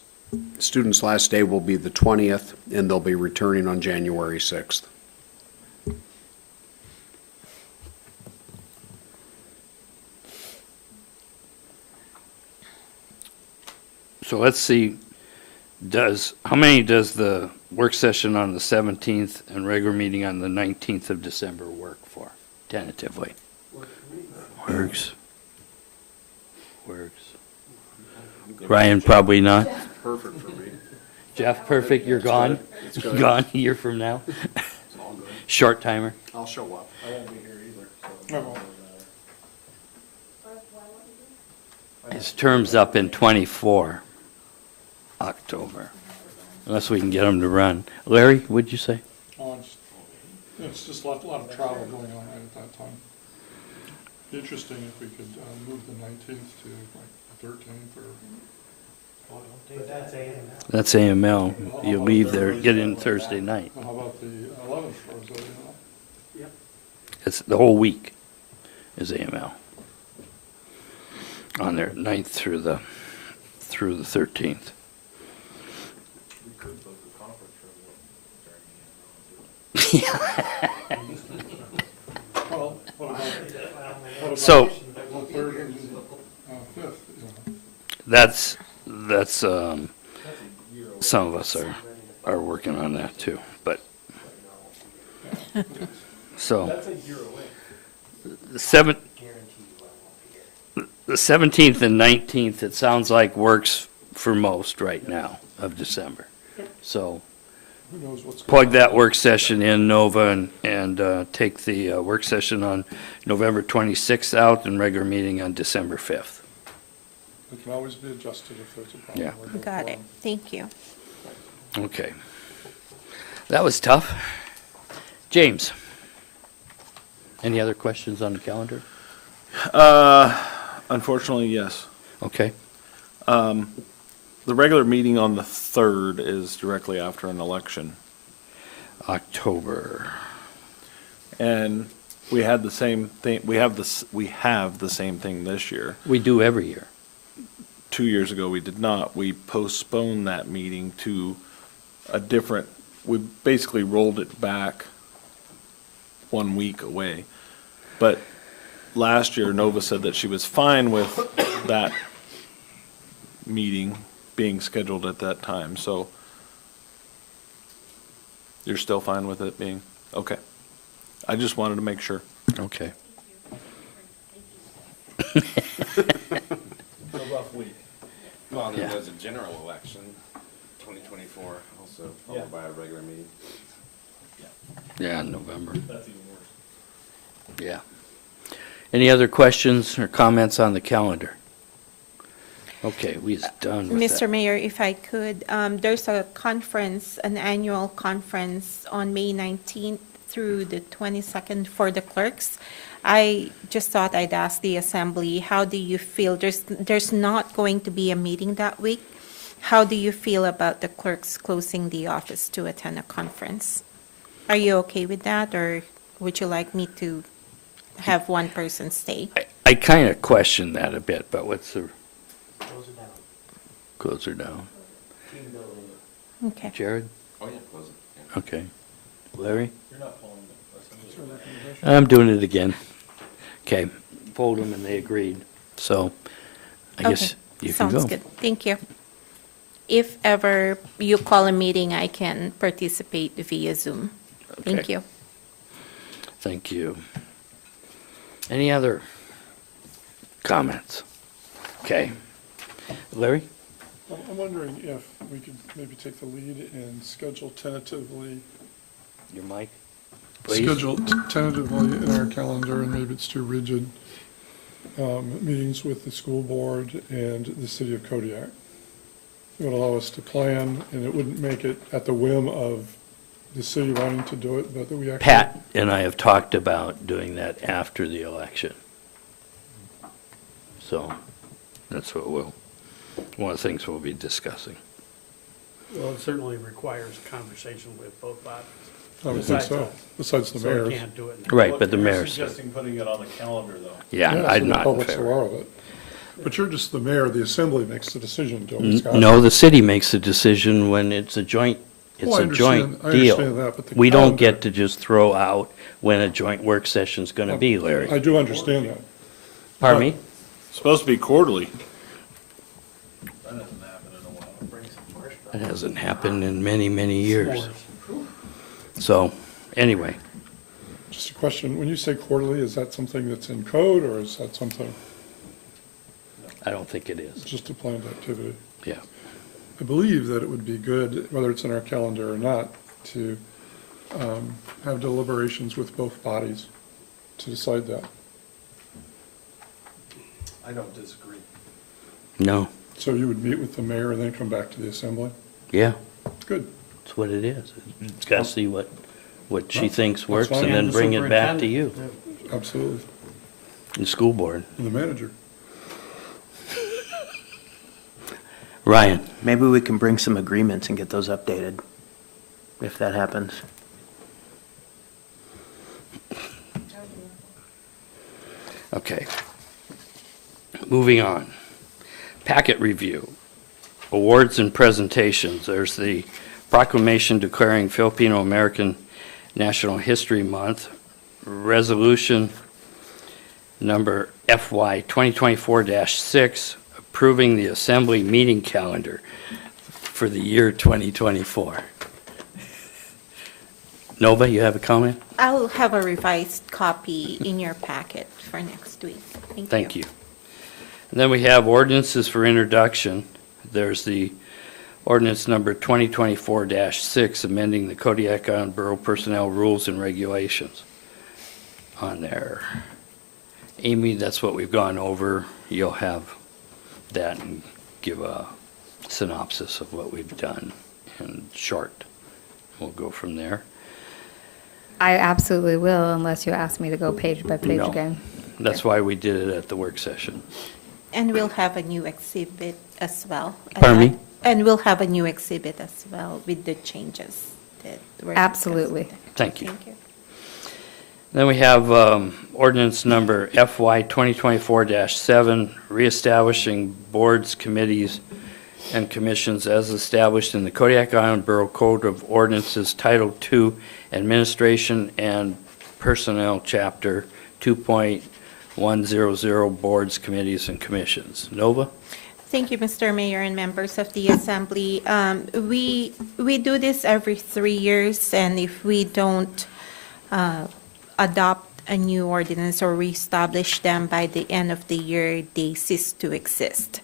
Students' last day will be the 20th, and they'll be returning on January 6th. So let's see, how many does the work session on the 17th and regular meeting on the 19th of December work for, tentatively? Works for me. Works. Works. Ryan, probably not. Perfect for me. Jeff, perfect, you're gone? It's good. Gone a year from now? It's all good. Short timer? I'll show up. I won't be here either, Oh. His term's up in 24, October, unless we can get him to run. Larry, what'd you say? Oh, it's just a lot of travel going on right at that time. Be interesting if we could move the 19th to like the 13th or. But that's AML. That's AML. You leave there, get in Thursday night. How about the 11th, or is that, Yep. It's the whole week is AML. On their 9th through the 13th. We could book a conference room during Well, what about So, the 3rd that's, some of us are working on that too, but. So. That's a year away. The 17th and 19th, it sounds like works for most right now of December. So Who knows what's going plug on? that work session in, Nova, and take the work session on November 26th out and regular meeting on December 5th. It can always be adjusted if there's a problem. Yeah. or no Got it. problem. Thank you. Okay. That was tough. James? Any other questions on the calendar? Unfortunately, yes. Okay. The regular meeting on the 3rd is directly after an election. October. And we had the same thing, we have the same thing this year. We do every year. 2 years ago, we did not. We postponed that meeting to a different, we basically rolled it back 1 week away. But last year, Nova said that she was fine with that meeting being scheduled at that time, so you're still fine with it being, okay. I just wanted to make sure. Okay. A rough week. Well, Yeah. there was a general election, 2024, also, Yeah. followed by a regular meeting. Yeah, in November. That's even worse. Yeah. Any other questions or comments on the calendar? Okay, we's done with Mr. that. Mayor, if I could, there's a conference, an annual conference on May 19th through the 22nd for the clerks. I just thought I'd ask the assembly, how do you feel? There's not going to be a meeting that week. How do you feel about the clerks closing the office to attend a conference? Are you okay with that, or would you like me to have one person stay? I kind of question that a bit, but what's the, Close it down. close her down? Team building. Okay. Jared? Oh, yeah, close it, yeah. Okay. Larry? You're not following the Is there a recommendation? I'm doing it again. Okay, polled them and they agreed, so I guess you can go. Sounds good. Thank you. If ever you call a meeting, I can participate via Zoom. Thank Okay. you. Thank you. Any other comments? Okay. Larry? I'm wondering if we could maybe take the lead and schedule tentatively, Your mic? Please. schedule tentatively in our calendar, and maybe it's too rigid, meetings with the school board and the city of Kodiak. It would allow us to plan, and it wouldn't make it at the whim of the city wanting to do it, but that we actually. Pat and I have talked about doing that after the election. So that's what one of the things we'll be discussing. Well, it certainly requires a conversation with both bodies. I would think Besides so, us. besides the So we mayor's. can't do it now. Right, but the You're mayor said, suggesting putting it on the calendar, though. yeah, so I'm the not in public's favor. aware of it. But you're just the mayor, the assembly makes the decision, don't we, Scott? No, the city makes the decision when it's a joint, it's Well, I a joint understand- I deal. understand that, but the We don't calendar- get to just throw out when a joint work session's gonna be, I Larry. do understand that. Pardon me? It's supposed to be quarterly. That hasn't happened in a while. Bring some fresh It hasn't happened in many, many years. s'mores. So, anyway, Just a question, when you say quarterly, is that something that's in code, or is that something, I don't think it is. just a planned activity? Yeah. I believe that it would be good, whether it's in our calendar or not, to have deliberations with both bodies to decide that. I don't disagree. No, So you would meet with the mayor and then come back to the assembly? yeah, Good. that's what it is. It's gotta see what she thinks works fine. and then And the bring it back to you, superintendent, Absolutely. the school board. And the manager. Ryan? Maybe we can bring some agreements and get those updated, if that happens. Okay. Moving on. Packet review. Awards and presentations. There's the proclamation declaring Filipino American National History Month, resolution number FY 2024-6, approving the assembly meeting calendar for the year 2024. Nova, you have a comment? I'll have a revised copy in your packet for next week. Thank you. And then we have ordinances for introduction. There's the ordinance number 2024-6, amending the Kodiak Island Borough Personnel Rules and Regulations on there. Amy, that's what we've gone over. You'll have that and give a synopsis of what we've done in short. We'll go from there. I absolutely will, unless you ask me to go page by page No. again. That's why we did it at the work session. And we'll have a new exhibit as well. Pardon me? And we'll have a new exhibit as well with the changes that were discussed. Absolutely. Thank you. Thank you. Then we have ordinance number FY 2024-7, reestablishing boards, committees, and commissions as established in the Kodiak Island Borough Code of Ordinances, Title II, Administration and Personnel, Chapter 2.100, Boards, Committees, and Commissions. Nova? Thank you, Mr. Mayor and members of the Assembly. We do this every 3 years, and if we don't adopt a new ordinance or reestablish them by the end of the year, they cease to exist.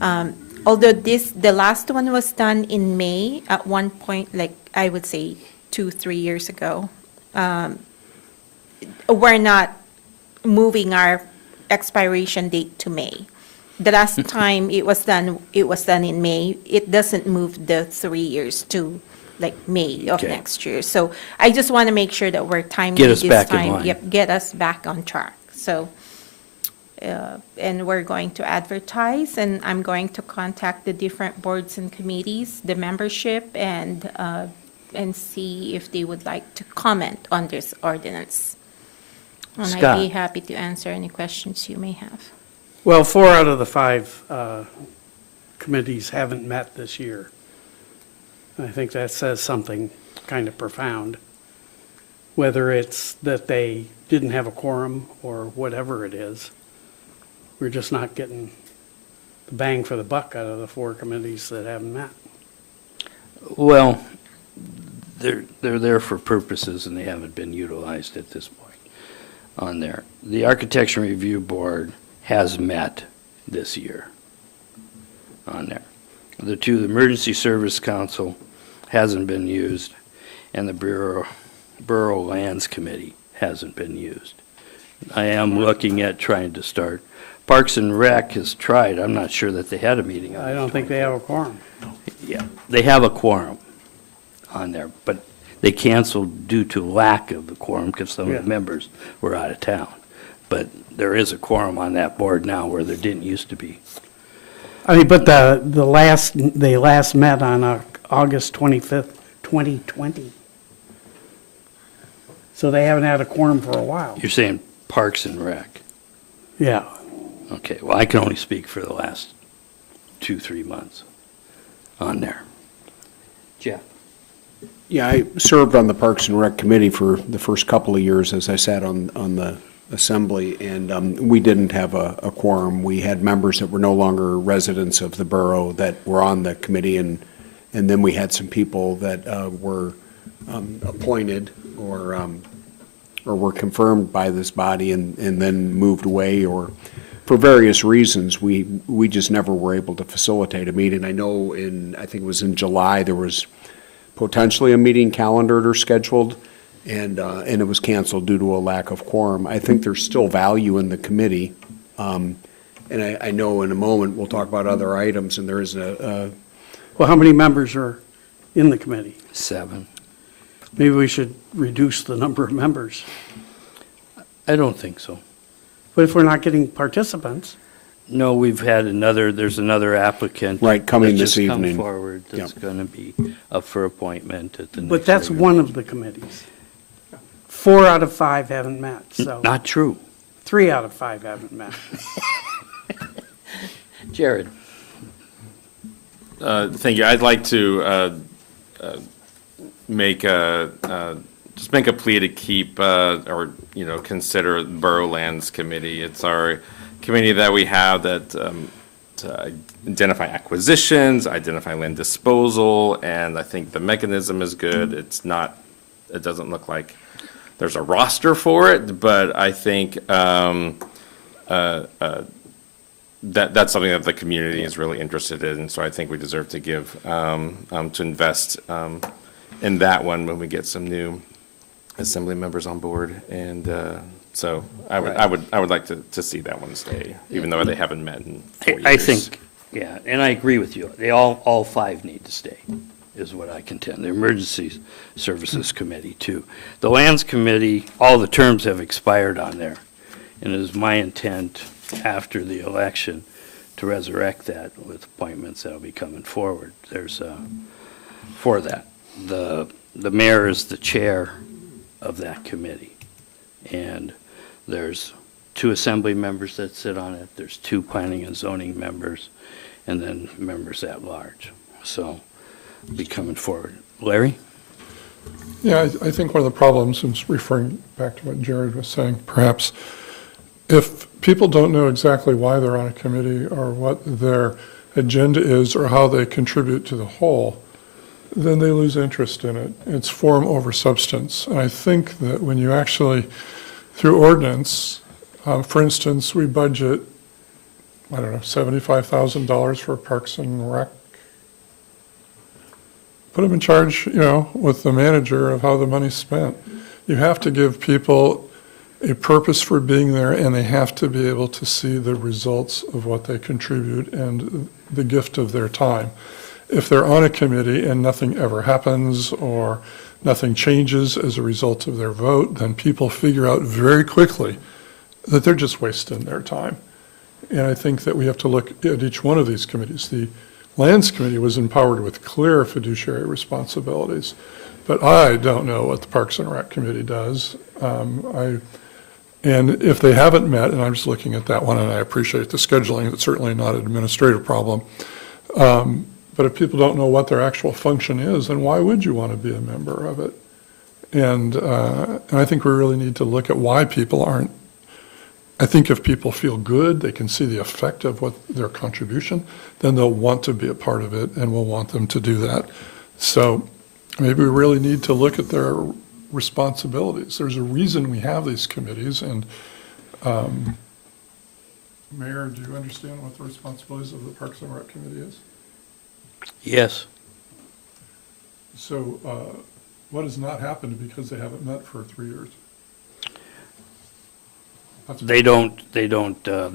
Although the last one was done in May, at one point, like I would say 2-3 years ago, we're not moving our expiration date to May. The last time it was done in May. It doesn't move the 3 years to like May of Okay. next year. So I just want to make sure that we're timely Get us this back in time. line. Yep, get us back on track. So, and we're going to advertise, and I'm going to contact the different boards and committees, the membership, and see if they would like to comment on this ordinance. And I'd be Scott. happy to answer any questions you may have. Well, 4 out of the 5 committees haven't met this year. I think that says something kind of profound, whether it's that they didn't have a quorum or whatever it is. We're just not getting the bang for the buck out of the 4 committees that haven't met. Well, they're there for purposes and they haven't been utilized at this point on there. The Architecture Review Board has met this year on there. The Emergency Service Council hasn't been used, and the Borough Lands Committee hasn't been used. I am looking at trying to start. Parks and Rec has tried. I'm not sure that they had a meeting on I don't think they have a quorum. Yeah, they have a quorum on there, but they canceled due to lack of the quorum because some of Yeah. the members were out of town. But there is a quorum on that board now where there didn't used to be. I mean, but they last met on August 25th, 2020. So they haven't had a quorum for a while. You're saying Parks and Rec. Yeah. Okay, well, I can only speak for the last 2-3 months on there. Jeff? Yeah, I served on the Parks and Rec Committee for the first couple of years as I sat on the Assembly, and we didn't have a quorum. We had members that were no longer residents of the borough that were on the committee, and then we had some people that were appointed or were confirmed by this body and then moved away, or for various reasons, we just never were able to facilitate a meeting. I know I think it was in July, there was potentially a meeting calendared or scheduled, and it was canceled due to a lack of quorum. I think there's still value in the committee, and I know in a moment we'll talk about other items, and there is Well, how many members are in the committee? 7. Maybe we should reduce the number of members. I don't think so. But if we're not getting participants, No, there's another applicant. Right, coming that's this just come evening. forward that's Yep. going to be up for appointment at the next. but that's regular- one of the committees. 4 out of 5 haven't met, so Not true. 3 out of 5 haven't met. Jared? Thank you. I'd like to just make a plea to keep or consider the Borough Lands Committee. It's our committee that we have that to identify acquisitions, identify land disposal, and I think the mechanism is good. It's not, it doesn't look like there's a roster for it, but I think that's something that the community is really interested in, so I think we deserve to give, to invest in that one when we get some new assembly members on board, and so I would like to see that one stay, even though they haven't met in 4 years. I think, yeah, and I agree with you. They all five need to stay, is what I contend. The Emergency Services Committee, too. The Lands Committee, all the terms have expired on there, and it is my intent after the election to resurrect that with appointments that'll be coming forward. There's, for that. The mayor is the chair of that committee, and there's 2 assembly members that sit on it, there's 2 planning and zoning members, and then members at large. So, be coming forward. Larry? Yeah, I think one of the problems, and referring back to what Jared was saying, perhaps, if people don't know exactly why they're on a committee or what their agenda is or how they contribute to the whole, then they lose interest in it. It's form over substance. And I think that when you actually, through ordinance, for instance, we budget, I don't know, $75,000 for Parks and Rec. Put them in charge, with the manager of how the money's spent. You have to give people a purpose for being there, and they have to be able to see the results of what they contribute and the gift of their time. If they're on a committee and nothing ever happens or nothing changes as a result of their vote, then people figure out very quickly that they're just wasting their time. And I think that we have to look at each one of these committees. The Lands Committee was empowered with clear fiduciary responsibilities, but I don't know what the Parks and Rec Committee does. And if they haven't met, and I'm just looking at that one, and I appreciate the scheduling, it's certainly not an administrative problem. But if people don't know what their actual function is, then why would you want to be a member of it? And I think we really need to look at why people aren't. I think if people feel good, they can see the effect of what their contribution, then they'll want to be a part of it, and we'll want them to do that. So maybe we really need to look at their responsibilities. There's a reason we have these committees, and Mayor, do you understand what the responsibilities of the Parks and Rec Committee is? Yes. So what has not happened because they haven't met for 3 years? They're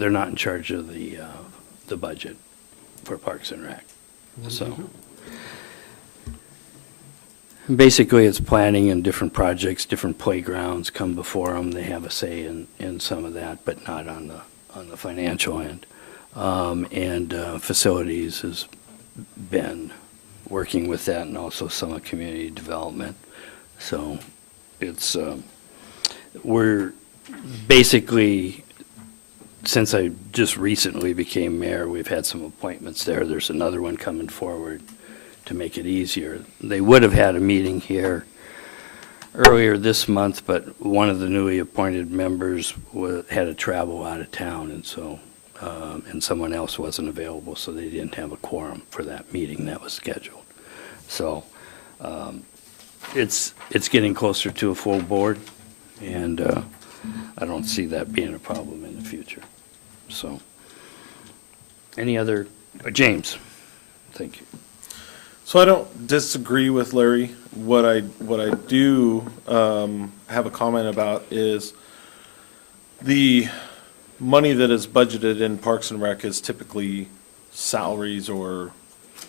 not in charge of the budget for Parks and Rec. What do So they do? basically, it's planning and different projects, different playgrounds come before them. They have a say in some of that, but not on the financial end. And facilities has been working with that, and also some of community development. So it's, we're basically, since I just recently became mayor, we've had some appointments there. There's another one coming forward to make it easier. They would have had a meeting here earlier this month, but one of the newly appointed members had to travel out of town, and so, and someone else wasn't available, so they didn't have a quorum for that meeting that was scheduled. So, it's getting closer to a full board, and I don't see that being a problem in the future. So, any other, James? Thank you. So I don't disagree with Larry. What I do have a comment about is the money that is budgeted in Parks and Rec is typically salaries or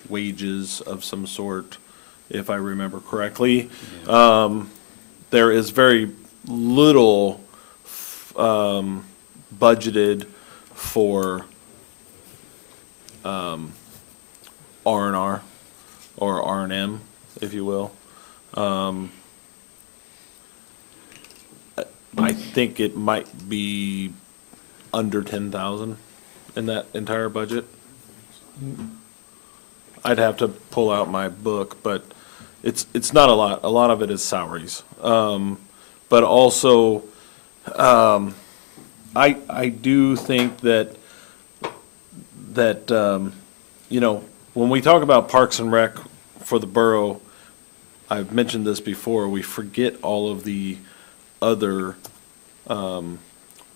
wages of some sort, if I remember correctly. There is very little budgeted for R&R. Or R&M, if you will. I think it might be under 10,000 in that entire budget. I'd have to pull out my book, but it's not a lot. A lot of it is salaries. But also, I do think that that, when we talk about Parks and Rec for the borough, I've mentioned this before, we forget all of the other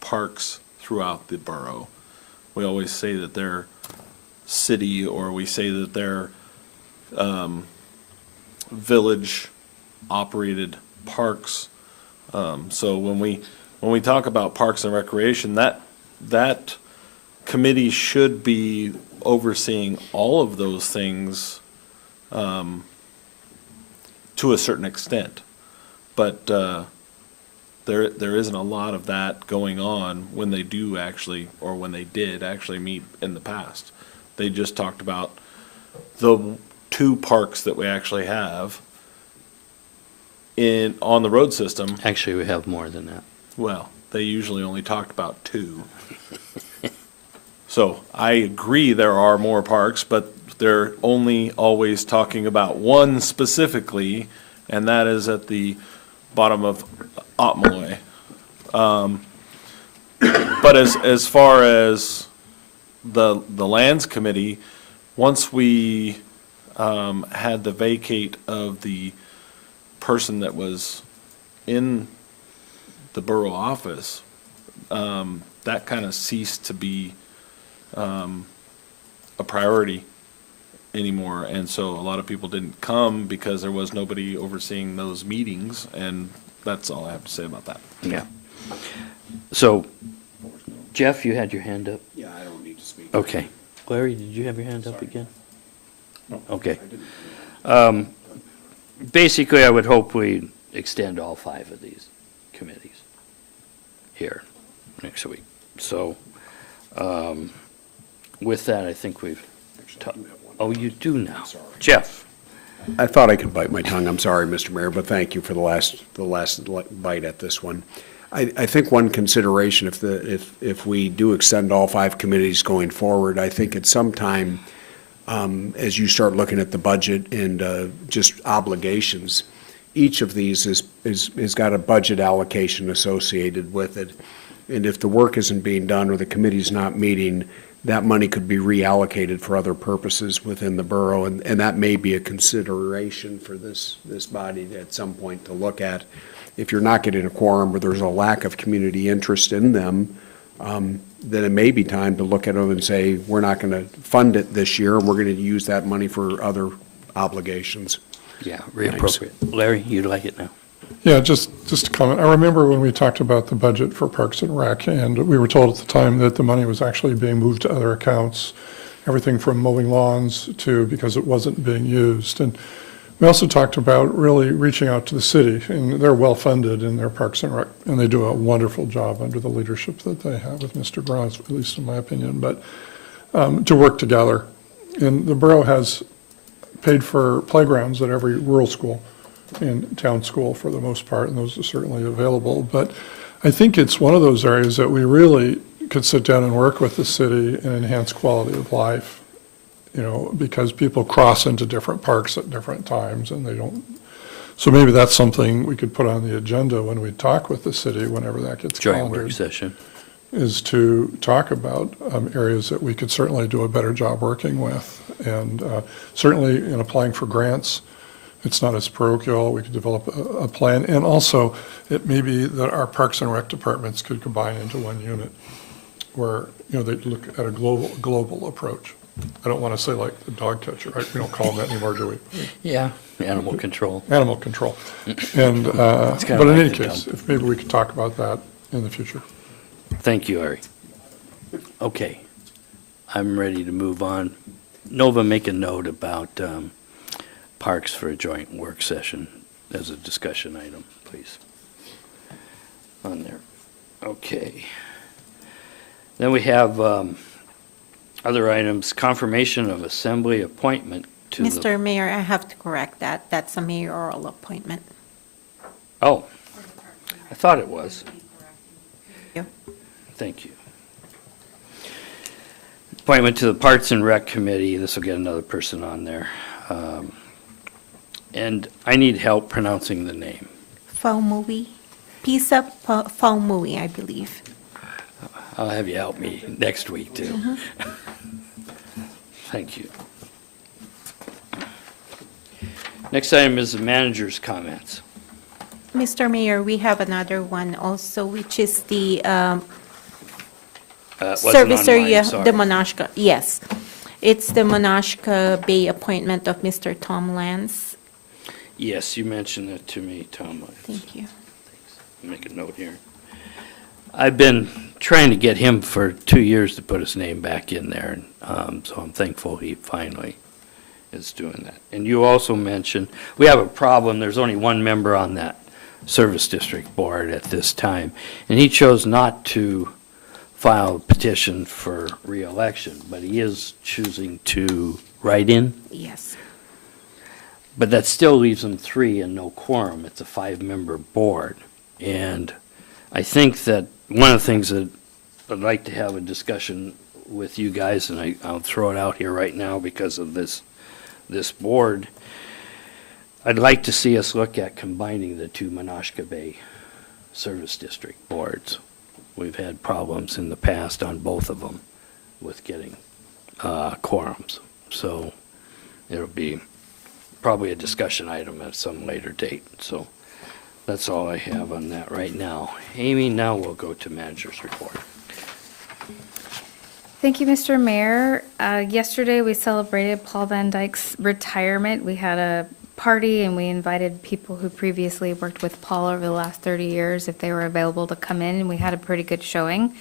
parks throughout the borough. We always say that they're city, or we say that they're village-operated parks. So when we talk about Parks and Recreation, that committee should be overseeing all of those things to a certain extent. But there isn't a lot of that going on when they do actually, or when they did actually meet in the past. They just talked about the 2 parks that we actually have on the road system. Actually, we have more than that. Well, they usually only talked about 2. So I agree there are more parks, but they're only always talking about one specifically, and that is at the bottom of Otmaloy. But as far as the lands committee, once we had the vacate of the person that was in the borough office, that kind of ceased to be a priority anymore. And so a lot of people didn't come because there was nobody overseeing those meetings, and that's all I have to say about that. Yeah. So, Jeff, you had your hand up? Yeah, I don't need to speak. Okay. Larry, did you have your hand up again? No, Okay. I didn't. Basically, I would hope we extend all 5 of these committees here next week. So, with that, I think we've, oh, you do now. Jeff? I thought I could bite my tongue. I'm sorry, Mr. Mayor, but thank you for the last bite at this one. I think one consideration, if we do extend all 5 committees going forward, I think at some time, as you start looking at the budget and just obligations, each of these is got a budget allocation associated with it. And if the work isn't being done or the committee's not meeting, that money could be reallocated for other purposes within the borough, and that may be a consideration for this body at some point to look at. If you're not getting a quorum or there's a lack of community interest in them, then it may be time to look at them and say, we're not going to fund it this year, and we're going to use that money for other obligations. Yeah, reappropriate. Larry, you'd like it now? Yeah, just to comment, I remember when we talked about the budget for Parks and Rec, and we were told at the time that the money was actually being moved to other accounts, everything from mowing lawns to, because it wasn't being used. And we also talked about really reaching out to the city, and they're well-funded in their Parks and Rec, and they do a wonderful job under the leadership that they have with Mr. Gross, at least in my opinion, but to work together. And the borough has paid for playgrounds at every rural school and town school for the most part, and those are certainly available. But I think it's one of those areas that we really could sit down and work with the city and enhance quality of life, because people cross into different parks at different times and they don't. So maybe that's something we could put on the agenda when we talk with the city, whenever that gets Joint work calendared, session. is to talk about areas that we could certainly do a better job working with. And certainly in applying for grants, it's not as parochial. We could develop a plan. And also, it may be that our Parks and Rec departments could combine into one unit where, they'd look at a global approach. I don't want to say like the dog catcher, right? We don't call them that anymore, do we? Yeah, animal control. Animal control. And, but kinda in like any the case, dump. if maybe we could talk about that in the future. Thank you, Ari. Okay, I'm ready to move on. Nova, make a note about parks for a joint work session as a discussion item, please. On there. Okay. Then we have other items, confirmation of assembly appointment to the... Mr. Mayor, I have to correct that. That's a mayoral appointment. Oh, I thought it was. Yeah. Thank you. Appointment to the Parks and Rec Committee, this will get another person on there. And I need help pronouncing the name. Faumui, Pisa Faumui, I believe. I'll have you help me next week, too. Thank you. Next item is the manager's comments. Mr. Mayor, we have another one also, which is the It wasn't service on area, mine, sorry. the Monashka, yes. It's the Monashka Bay appointment of Mr. Tom Lance. Yes, you mentioned that to me, Tom. Thank you. Make a note here. I've been trying to get him for 2 years to put his name back in there, and so I'm thankful he finally is doing that. And you also mentioned, we have a problem, there's only one member on that service district board at this time, and he chose not to file a petition for reelection, but he is choosing to write in. Yes. But that still leaves them 3 and no quorum. It's a 5-member board. And I think that one of the things that I'd like to have a discussion with you guys, and I'll throw it out here right now because of this board, I'd like to see us look at combining the 2 Monashka Bay Service District boards. We've had problems in the past on both of them with getting quorums. So it'll be probably a discussion item at some later date. So that's all I have on that right now. Amy, now we'll go to manager's report. Thank you, Mr. Mayor. Yesterday, we celebrated Paul Van Dyke's retirement. We had a party, and we invited people who previously worked with Paul over the last 30 years if they were available to come in, and we had a pretty good showing.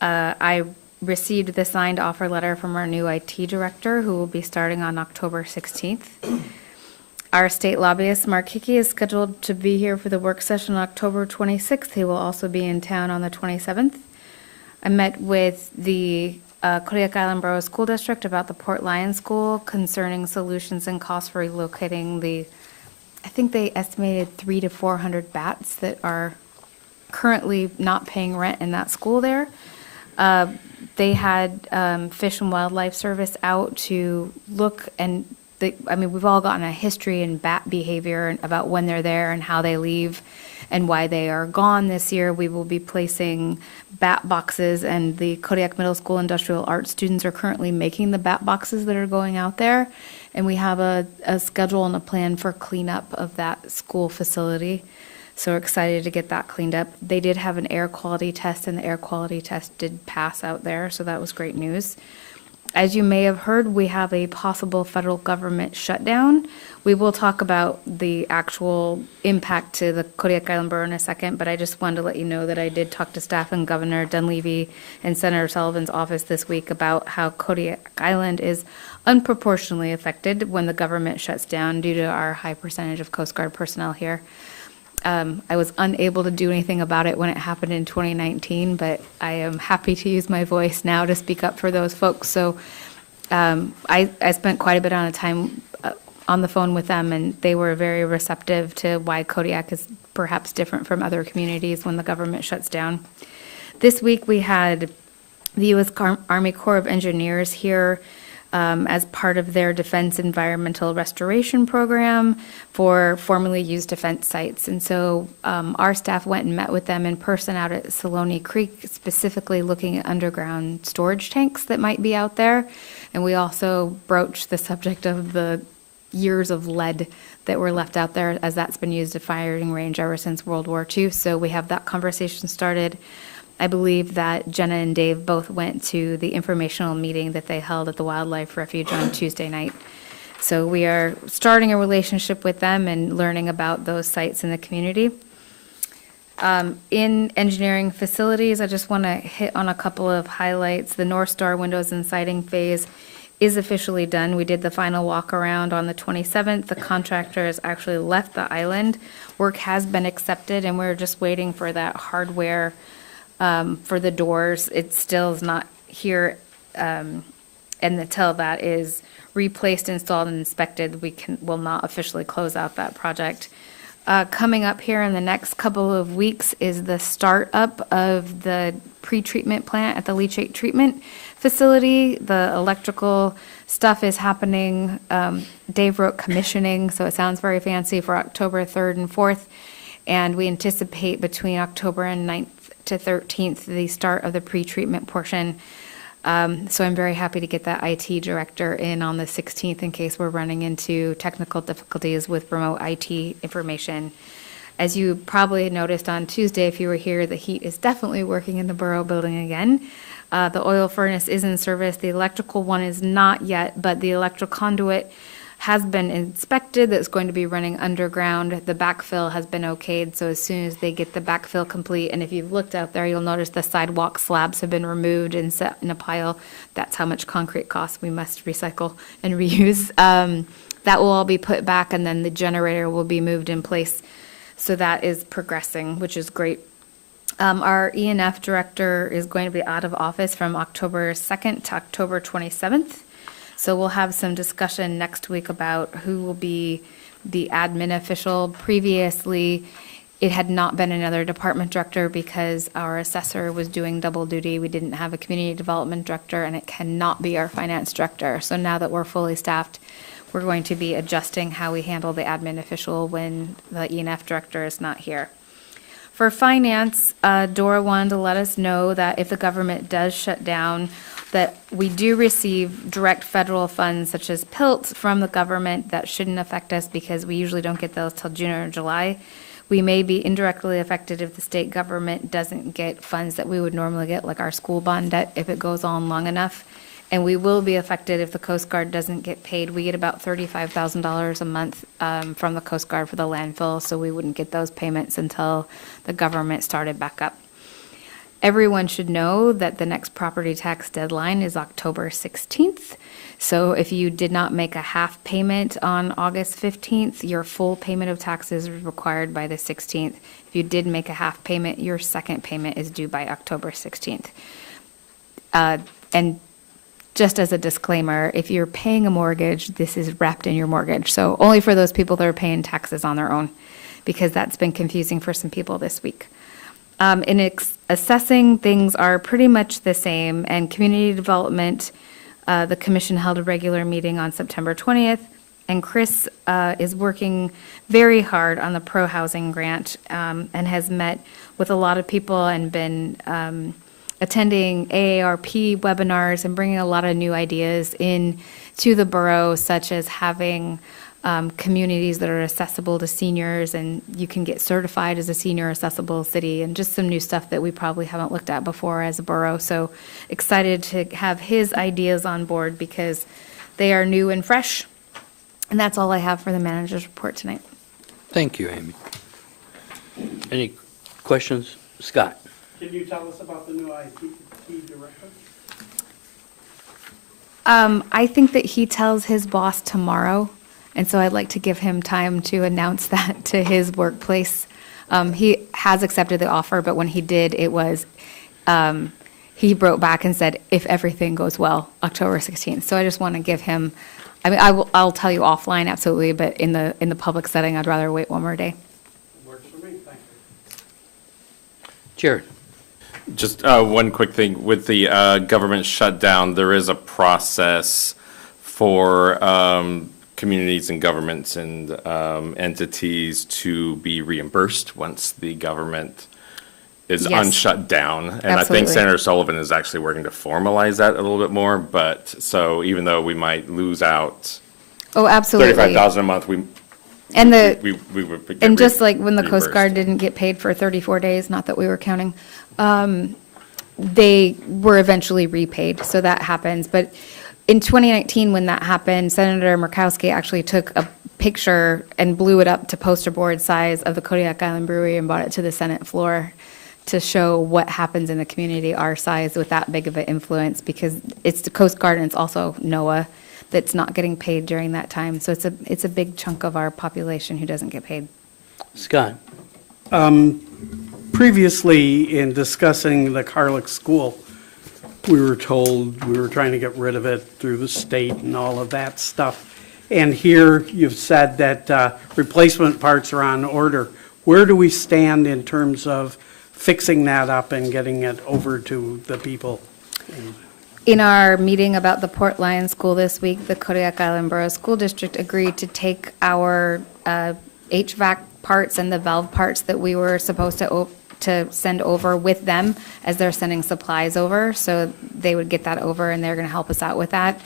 I received the signed offer letter from our new IT director, who will be starting on October 16th. Our state lobbyist, Mark Hickey, is scheduled to be here for the work session on October 26th. He will also be in town on the 27th. I met with the Kodiak Island Borough School District about the Port Lion School concerning solutions and costs for relocating I think they estimated 300 to 400 bats that are currently not paying rent in that school there. They had Fish and Wildlife Service out to look, and we've all gotten a history in bat behavior and about when they're there and how they leave and why they are gone this year. We will be placing bat boxes, and the Kodiak Middle School Industrial Arts students are currently making the bat boxes that are going out there. And we have a schedule and a plan for cleanup of that school facility. So we're excited to get that cleaned up. They did have an air quality test, and the air quality test did pass out there, so that was great news. As you may have heard, we have a possible federal government shutdown. We will talk about the actual impact to the Kodiak Island Borough in a second, but I just wanted to let you know that I did talk to staff and Governor Dunleavy and Senator Sullivan's office this week about how Kodiak Island is unproportionately affected when the government shuts down due to our high percentage of Coast Guard personnel here. I was unable to do anything about it when it happened in 2019, but I am happy to use my voice now to speak up for those folks. So I spent quite a bit of time on the phone with them, and they were very receptive to why Kodiak is perhaps different from other communities when the government shuts down. This week, we had the U.S. Army Corps of Engineers here as part of their Defense Environmental Restoration Program for formerly used defense sites. And so our staff went and met with them in person out at Saloni Creek, specifically looking at underground storage tanks that might be out there. And we also broached the subject of the years of lead that were left out there, as that's been used as a firing range ever since World War II. So we have that conversation started. I believe that Jenna and Dave both went to the informational meeting that they held at the Wildlife Refuge on Tuesday night. So we are starting a relationship with them and learning about those sites in the community. In engineering facilities, I just want to hit on a couple of highlights. The North Star windows and siding phase is officially done. We did the final walk around on the 27th. The contractor has actually left the island. Work has been accepted, and we're just waiting for that hardware for the doors. It still is not here, and until that is replaced, installed, and inspected, will not officially close out that project. Coming up here in the next couple of weeks is the start-up of the pre-treatment plant at the leachate treatment facility. The electrical stuff is happening. Dave wrote commissioning, so it sounds very fancy, for October 3rd and 4th. And we anticipate between October and 9th to 13th, the start of the pre-treatment portion. So I'm very happy to get that IT director in on the 16th in case we're running into technical difficulties with remote IT information. As you probably noticed on Tuesday, if you were here, the heat is definitely working in the Borough building again. The oil furnace is in service. The electrical one is not yet, but the electrical conduit has been inspected. That's going to be running underground. The backfill has been okayed, so as soon as they get the backfill complete, and if you've looked out there, you'll notice the sidewalk slabs have been removed and set in a pile. That's how much concrete costs we must recycle and reuse. That will all be put back, and then the generator will be moved in place. So that is progressing, which is great. Our E&F director is going to be out of office from October 2nd to October 27th. So we'll have some discussion next week about who will be the admin official. Previously, it had not been another department director because our assessor was doing double duty. We didn't have a community development director, and it cannot be our finance director. So now that we're fully staffed, we're going to be adjusting how we handle the admin official when the E&F director is not here. For finance, Dora wanted to let us know that if the government does shut down, that we do receive direct federal funds such as PILT from the government. That shouldn't affect us because we usually don't get those till June or July. We may be indirectly affected if the state government doesn't get funds that we would normally get, like our school bond debt, if it goes on long enough. And we will be affected if the Coast Guard doesn't get paid. We get about $35,000 a month from the Coast Guard for the landfill, so we wouldn't get those payments until the government started back up. Everyone should know that the next property tax deadline is October 16th. So if you did not make a half payment on August 15th, your full payment of taxes is required by the 16th. If you did make a half payment, your second payment is due by October 16th. And just as a disclaimer, if you're paying a mortgage, this is wrapped in your mortgage. So only for those people that are paying taxes on their own, because that's been confusing for some people this week. Assessing, things are pretty much the same, and community development, the commission held a regular meeting on September 20th, and Chris is working very hard on the pro-housing grant and has met with a lot of people and been attending AARP webinars and bringing a lot of new ideas in to the borough, such as having communities that are accessible to seniors, and you can get certified as a senior accessible city, and just some new stuff that we probably haven't looked at before as a borough. So excited to have his ideas on board because they are new and fresh. And that's all I have for the manager's report tonight. Thank you, Amy. Any questions? Scott? Can you tell us about the new IT director? I think that he tells his boss tomorrow, and so I'd like to give him time to announce that to his workplace. He has accepted the offer, but when he did, it was, he wrote back and said, if everything goes well, October 16th. So I just want to give him, I mean, I'll tell you offline, absolutely, but in the public setting, I'd rather wait one more day. Works for me, thank you. Jared? Just one quick thing. With the government shutdown, there is a process for communities and governments and entities to be reimbursed once the government is Yes. unshut down. And I Absolutely. think Senator Sullivan is actually working to formalize that a little bit more. But so even though we might lose out Oh, absolutely. $35,000 a month, we would get And just like when the Coast reimbursed. Guard didn't get paid for 34 days, not that we were counting, they were eventually repaid, so that happens. But in 2019, when that happened, Senator Murkowski actually took a picture and blew it up to poster board size of the Kodiak Island Brewery and brought it to the Senate floor to show what happens in the community our size with that big of an influence, because it's the Coast Guard and it's also NOAA that's not getting paid during that time. So it's a big chunk of our population who doesn't get paid. Scott? Previously, in discussing the Carlick School, we were told we were trying to get rid of it through the state and all of that stuff. And here you've said that replacement parts are on order. Where do we stand in terms of fixing that up and getting it over to the people? In our meeting about the Port Lions School this week, the Kodiak Island Borough School District agreed to take our HVAC parts and the valve parts that we were supposed to to send over with them as they're sending supplies over. So they would get that over and they're going to help us out with that.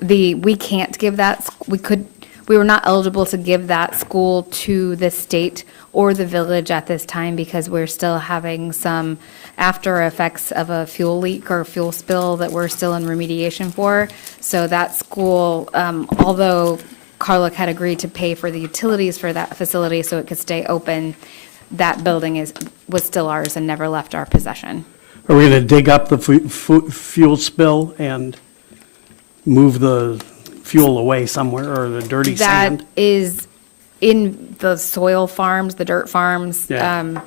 We can't give that, we were not eligible to give that school to the state or the village at this time because we're still having some after effects of a fuel leak or fuel spill that we're still in remediation for. So that school, although Kodiak had agreed to pay for the utilities for that facility so it could stay open, that building was still ours and never left our possession. Are we going to dig up the fuel spill and move the fuel away somewhere, or the dirty sand? That is in the soil farms, the dirt farms. Yeah.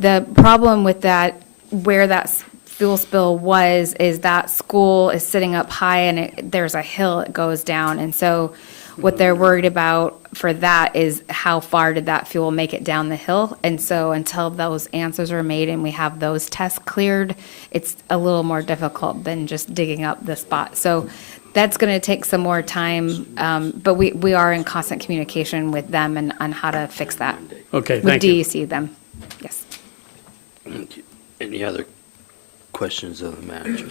The problem with that, where that fuel spill was, is that school is sitting up high and there's a hill it goes down. And so what they're worried about for that is how far did that fuel make it down the hill? And so until those answers are made and we have those tests cleared, it's a little more difficult than just digging up the spot. So that's going to take some more time, but we are in constant communication with them and on how to fix that. Okay, thank you. With DEC, them, yes. Thank you. Any other questions of the manager?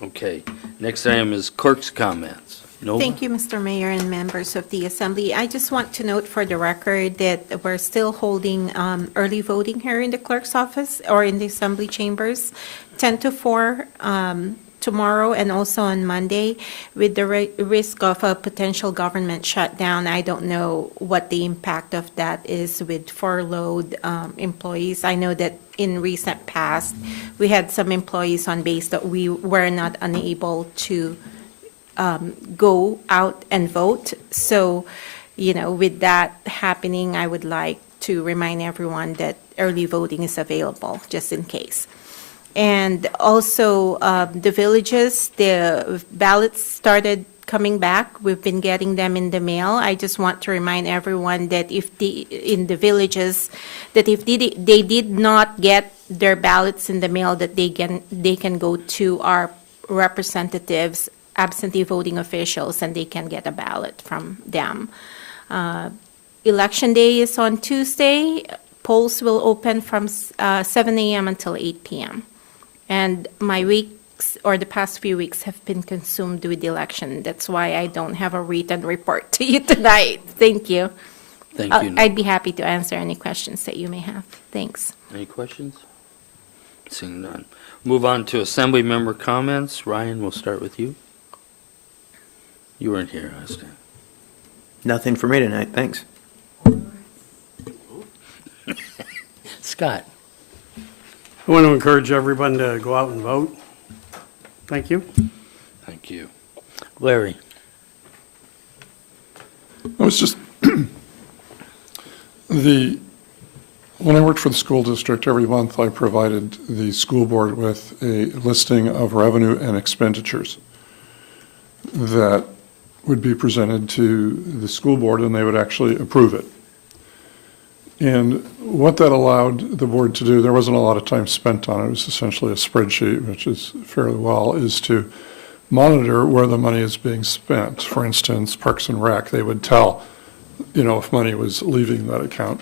Okay, next item is clerk's comments. Nova? Thank you, Mr. Mayor and members of the Assembly. I just want to note for the record that we're still holding early voting here in the clerk's office or in the Assembly chambers, 10 to 4 tomorrow and also on Monday, with the risk of a potential government shutdown. I don't know what the impact of that is with furloughed employees. I know that in recent past, we had some employees on base that we were not unable to go out and vote. So, with that happening, I would like to remind everyone that early voting is available, just in case. And also, the villages, the ballots started coming back. We've been getting them in the mail. I just want to remind everyone that in the villages, that if they did not get their ballots in the mail, that they can go to our representatives, absentee voting officials, and they can get a ballot from them. Election day is on Tuesday. Polls will open from 7 a.m. until 8 p.m. And my weeks, or the past few weeks, have been consumed with the election. That's why I don't have a written report to you tonight. Thank you. Thank you. I'd be happy to answer any questions that you may have. Thanks. Any questions? Seeing none. Move on to Assembly member comments. Ryan, we'll start with you. You weren't here last time. Nothing for me tonight, thanks. Scott? I want to encourage everyone to go out and vote. Thank you. Thank you. Larry? I was just, when I worked for the school district, every month I provided the school board with a listing of revenue and expenditures that would be presented to the school board, and they would actually approve it. And what that allowed the board to do, there wasn't a lot of time spent on it, it was essentially a spreadsheet, which is fairly well, is to monitor where the money is being spent. For instance, Parks and Rec, they would tell, if money was leaving that account.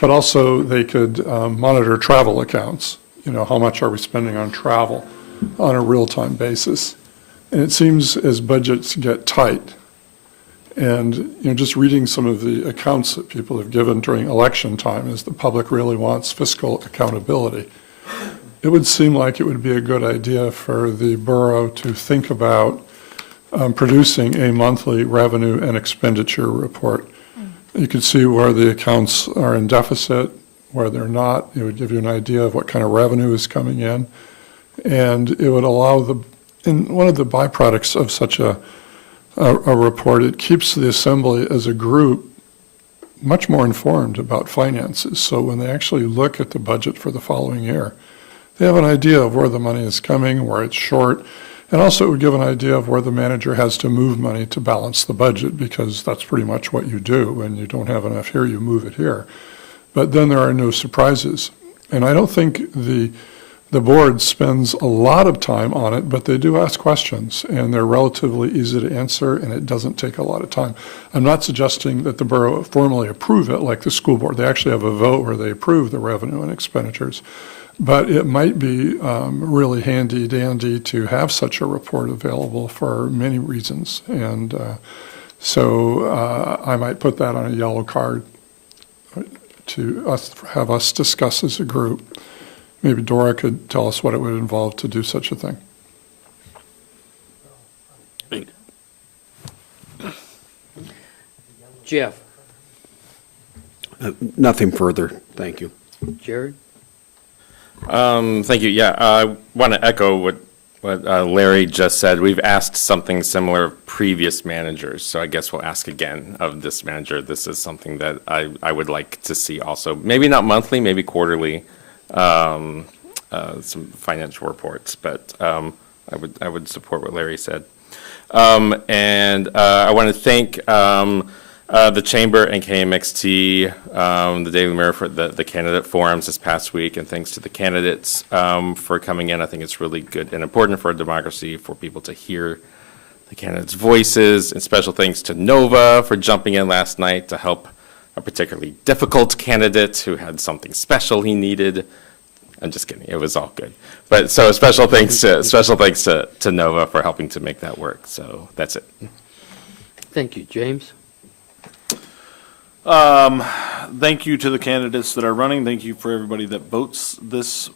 But also they could monitor travel accounts, how much are we spending on travel on a real-time basis. And it seems as budgets get tight, and just reading some of the accounts that people have given during election time, as the public really wants fiscal accountability, it would seem like it would be a good idea for the borough to think about producing a monthly revenue and expenditure report. You could see where the accounts are in deficit, where they're not. It would give you an idea of what kind of revenue is coming in, and it would allow and one of the byproducts of such a report, it keeps the assembly as a group much more informed about finances. So when they actually look at the budget for the following year, they have an idea of where the money is coming, where it's short, and also it would give an idea of where the manager has to move money to balance the budget, because that's pretty much what you do. When you don't have enough here, you move it here. But then there are no surprises. And I don't think the The board spends a lot of time on it, but they do ask questions, and they're relatively easy to answer, and it doesn't take a lot of time. I'm not suggesting that the borough formally approve it like the school board. They actually have a vote where they approve the revenue and expenditures. But it might be really handy dandy to have such a report available for many reasons. And so I might put that on a yellow card to have us discuss as a group. Maybe Dora could tell us what it would involve to do such a thing. Jeff? Nothing further, thank you. Jared? Thank you. Yeah, I want to echo what Larry just said. We've asked something similar of previous managers, so I guess we'll ask again of this manager. This is something that I would like to see also. Maybe not monthly, maybe quarterly, some financial reports, but I would support what Larry said. And I want to thank the Chamber and KMXT, the Daily Mirror for the candidate forums this past week, and thanks to the candidates for coming in. I think it's really good and important for a democracy for people to hear the candidates' voices, and special thanks to Nova for jumping in last night to help a particularly difficult candidate who had something special he needed. I'm just kidding. It was all good. But so special thanks to Nova for helping to make that work. So that's it. Thank you. James? Thank you to the candidates that are running. Thank you for everybody that votes this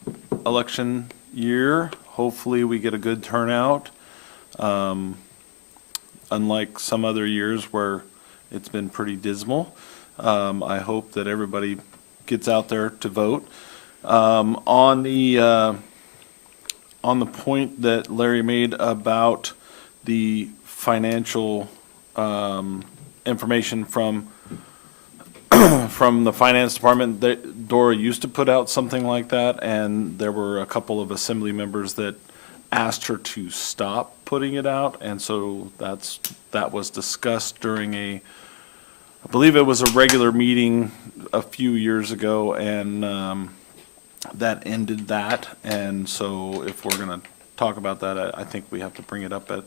election year. Hopefully we get a good turnout. Unlike some other years where it's been pretty dismal, I hope that everybody gets out there to vote. On the point that Larry made about the financial information from the finance department, Dora used to put out something like that, and there were a couple of assembly members that asked her to stop putting it out, and so that was discussed during I believe it was a regular meeting a few years ago, and that ended that. And so if we're going to talk about that, I think we have to bring it up at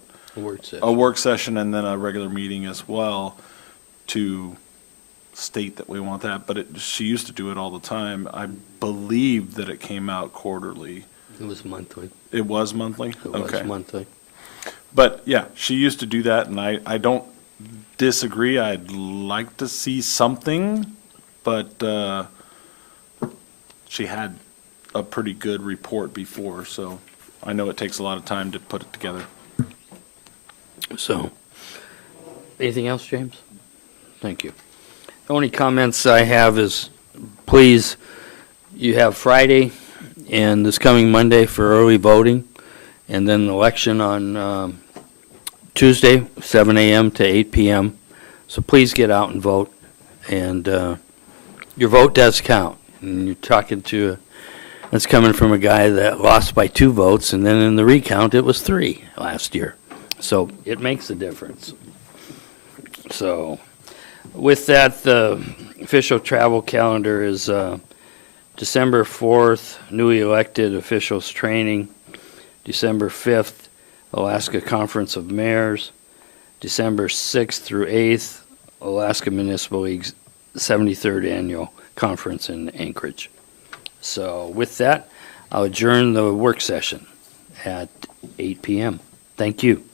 a work session and then a regular meeting as well to state that we want that. But she used to do it all the time. I believe that it came out quarterly. It was monthly. It was monthly? It was monthly. But yeah, she used to do that, and I don't disagree. I'd like to see something, but she had a pretty good report before, so I know it takes a lot of time to put it together. So, anything else, James? Thank you. The only comments I have is, please, you have Friday and this coming Monday for early voting, and then an election on Tuesday, 7 a.m. to 8 p.m. So please get out and vote, and your vote does count. And you're talking to, that's coming from a guy that lost by 2 votes, and then in the recount it was 3 last year. So it makes a difference. So with that, the official travel calendar is December 4th, newly elected officials training. December 5th, Alaska Conference of Mayors. December 6th through 8th, Alaska Municipal League's 73rd Annual Conference in Anchorage. So with that, I'll adjourn the work session at 8 p.m. Thank you.